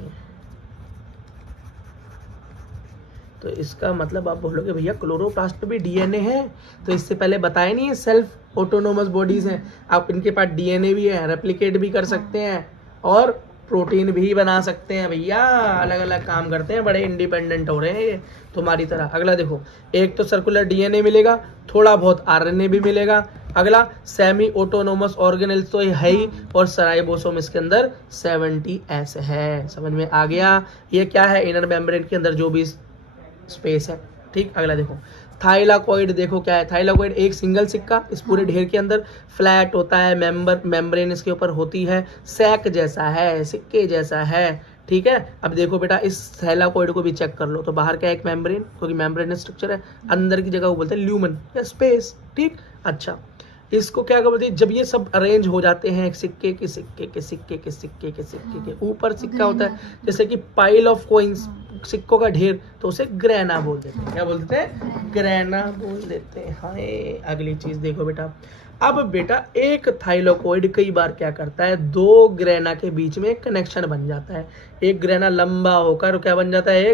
तो इसका मतलब आप बोलोगे भैया क्लोरोप्लास्ट में भी डीएनए है, तो इससे पहले बताया नहीं है सेल्फ ऑटोनोमस बॉडीज हैं, आप इनके पास डीएनए भी है, रेप्लिकेट भी कर सकते हैं और प्रोटीन भी बना सकते हैं भैया, अलग अलग काम करते हैं, बड़े इंडिपेंडेंट हो रहे हैं ये तुम्हारी तरह। अगला देखो, एक तो सर्कुलर डीएनए मिलेगा, थोड़ा बहुत आरएनए भी मिलेगा। अगला सेमी ऑटोनोमस ऑर्गेनेल्स तो है ही, और सराइबोसोम इसके अंदर 70S है। समझ में आ गया, ये क्या है, इनर मेम्ब्रेन के अंदर जो भी स्पेस है। ठीक, अगला देखो थाइलाकोइड। देखो क्या है, थाइलाकोइड एक सिंगल सिक्का इस पूरे ढेर के अंदर फ्लैट होता है, मेम्ब्रेन इसके ऊपर होती है, सैक जैसा है, सिक्के जैसा है। ठीक है, अब देखो बेटा इस थाइलाकोइड को भी चेक कर लो, तो बाहर क्या है, एक मेम्ब्रेन, क्योंकि मेम्ब्रेन स्ट्रक्चर है, अंदर की जगह वो बोलते हैं ल्यूमन या स्पेस। ठीक, अच्छा इसको क्या बोलते हैं, जब ये सब अरेंज हो जाते हैं, एक सिक्के के सिक्के के सिक्के के सिक्के के सिक्के के ऊपर सिक्का होता है, जैसे कि पाइल ऑफ कॉइन्स, सिक्कों का ढेर, तो उसे ग्रेना बोल देते हैं। क्या बोलते हैं, ग्रेना बोल देते हैं। हाँ, अगली चीज देखो बेटा, अब बेटा एक थाइलाकोइड कई बार क्या करता है, दो ग्रेना के बीच में एक कनेक्शन बन जाता है। एक ग्रेना लंबा होकर क्या बन जाता है,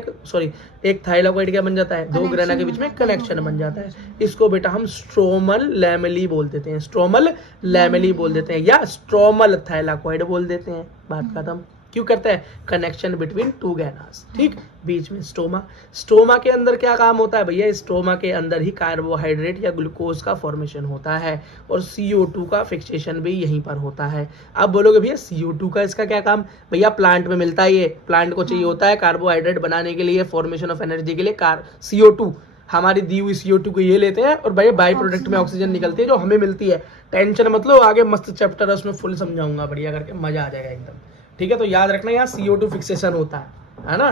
एक थाइलाकोइड क्या बन जाता है, दो ग्रेना के बीच में कनेक्शन बन जाता है। इसको बेटा हम स्ट्रोमल लैमेली बोल देते हैं, स्ट्रोमल लैमेली बोल देते हैं, या स्ट्रोमल थाइलाकोइड बोल देते हैं। बात खत्म। क्यों करता है, कनेक्शन बिटवीन टू ग्रेनास। ठीक, बीच में स्टोमा। स्टोमा के अंदर क्या काम होता है भैया, स्टोमा के अंदर ही कार्बोहाइड्रेट या ग्लूकोज का फॉर्मेशन होता है, और CO2 का फिक्सेशन भी यहीं पर होता है। अब बोलोगे भैया CO2 का इसका क्या काम, भैया प्लांट में मिलता है, ये प्लांट को चाहिए होता है कार्बोहाइड्रेट बनाने के लिए, फॉर्मेशन ऑफ एनर्जी के लिए CO2, हमारी दी हुई CO2 को ये लेते हैं, और भाई बाई प्रोडक्ट में ऑक्सीजन निकलती है जो हमें मिलती है। टेंशन मतलब आगे मस्त चैप्टर है, उसमें फुल समझाऊंगा, बढ़िया करके मजा आ जाएगा एकदम। ठीक है, तो याद रखना यहाँ CO2 फिक्सेशन होता है ना।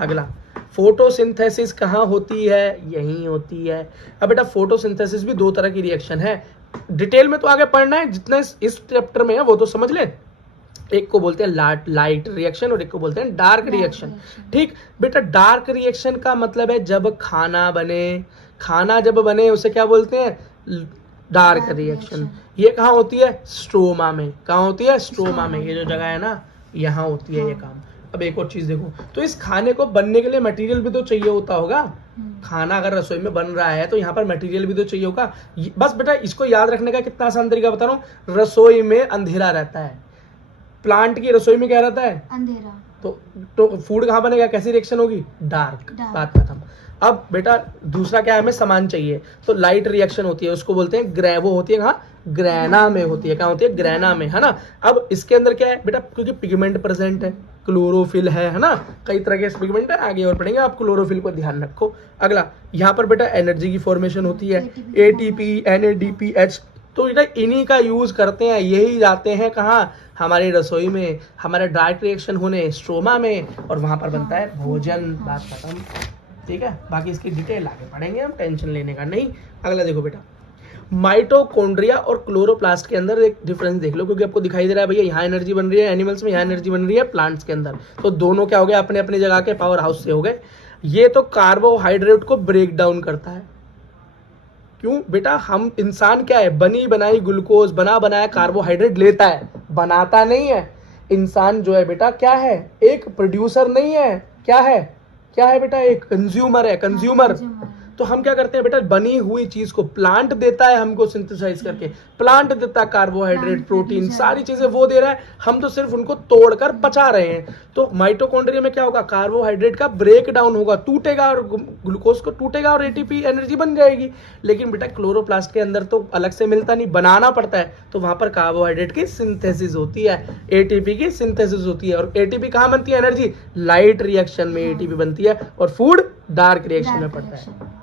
अगला फोटोसिंथेसिस कहाँ होती है, यहीं होती है। अब बेटा फोटोसिंथेसिस भी दो तरह की रिएक्शन है, डिटेल में तो आगे पढ़ना है, जितना इस चैप्टर में है वो तो समझ ले। एक को बोलते हैं लाइट रिएक्शन और एक को बोलते हैं डार्क रिएक्शन। ठीक बेटा, डार्क रिएक्शन का मतलब है जब खाना जब बने उसे क्या बोलते हैं, डार्क रिएक्शन। ये कहाँ होती है, स्ट्रोमा में। कहाँ होती है, स्ट्रोमा में। ये जो जगह है ना, यहाँ होती है ये काम। अब एक और चीज देखो, तो इस खाने को बनने के लिए मटेरियल भी तो चाहिए होता होगा। खाना अगर रसोई में बन रहा है तो यहाँ पर मटेरियल भी तो चाहिए होगा। बस बेटा इसको याद रखने का कितना आसान तरीका बता रहा हूँ, रसोई में अंधेरा रहता है, प्लांट की रसोई में क्या रहता है, अंधेरा। तो फूड कहाँ बनेगा, कैसी रिएक्शन होगी, डार्क। बात खत्म। अब बेटा दूसरा क्या है, हमें सामान चाहिए, तो लाइट रिएक्शन होती है, उसको बोलते हैं वो होती है कहाँ, ग्रेना में होती है। कहाँ होती है, ग्रेना में, है ना। अब इसके अंदर क्या है बेटा, क्योंकि पिगमेंट प्रेजेंट है, क्लोरोफिल है ना, कई तरह के पिगमेंट है, आगे और पढ़ेंगे, आप क्लोरोफिल को ध्यान रखो। अगला यहाँ पर बेटा एनर्जी की फॉर्मेशन होती है, ATP NADPH, तो बेटा इन्हीं का यूज करते हैं, यही जाते हैं कहाँ, हमारी रसोई में, हमारे डार्क रिएक्शन होने स्ट्रोमा में, और वहां पर बनता है भोजन। बात खत्म। ठीक है, बाकी इसकी डिटेल आगे पढ़ेंगे हम, टेंशन लेने का नहीं। अगला देखो बेटा, माइटोकॉन्ड्रिया और क्लोरोप्लास्ट के अंदर एक डिफरेंस देख लो, क्योंकि आपको दिखाई दे रहा है भैया यहाँ एनर्जी बन रही है एनिमल्स में, यहाँ एनर्जी बन रही है प्लांट्स के अंदर, तो दोनों क्या हो गए, अपने अपनी जगह के पावर हाउस से हो गए। ये तो कार्बोहाइड्रेट को ब्रेक डाउन करता है। क्यों बेटा, हम इंसान क्या है, बनी बनाई ग्लूकोज, बना बनाया कार्बोहाइड्रेट लेता है, बनाता नहीं है। इंसान जो है बेटा क्या है, एक प्रोड्यूसर नहीं है, क्या है बेटा, एक कंज्यूमर है, कंज्यूमर। तो हम क्या करते हैं बेटा, बनी हुई चीज को प्लांट देता है हमको सिंथेसाइज करके, प्लांट देता है कार्बोहाइड्रेट, प्रोटीन, सारी चीजें वो दे रहा है, हम तो सिर्फ उनको तोड़कर पचा रहे हैं। तो माइटोकॉन्ड्रिया में क्या होगा, कार्बोहाइड्रेट का ब्रेक डाउन होगा, टूटेगा, और ग्लूकोज को टूटेगा और ATP एनर्जी बन जाएगी। लेकिन बेटा क्लोरोप्लास्ट के अंदर तो अलग से मिलता नहीं, बनाना पड़ता है, तो वहां पर कार्बोहाइड्रेट की सिंथेसिस होती है, ATP की सिंथेसिस होती है। और ATP कहाँ बनती है, एनर्जी लाइट रिएक्शन में ATP बनती है, और फूड डार्क रिएक्शन में पड़ता है।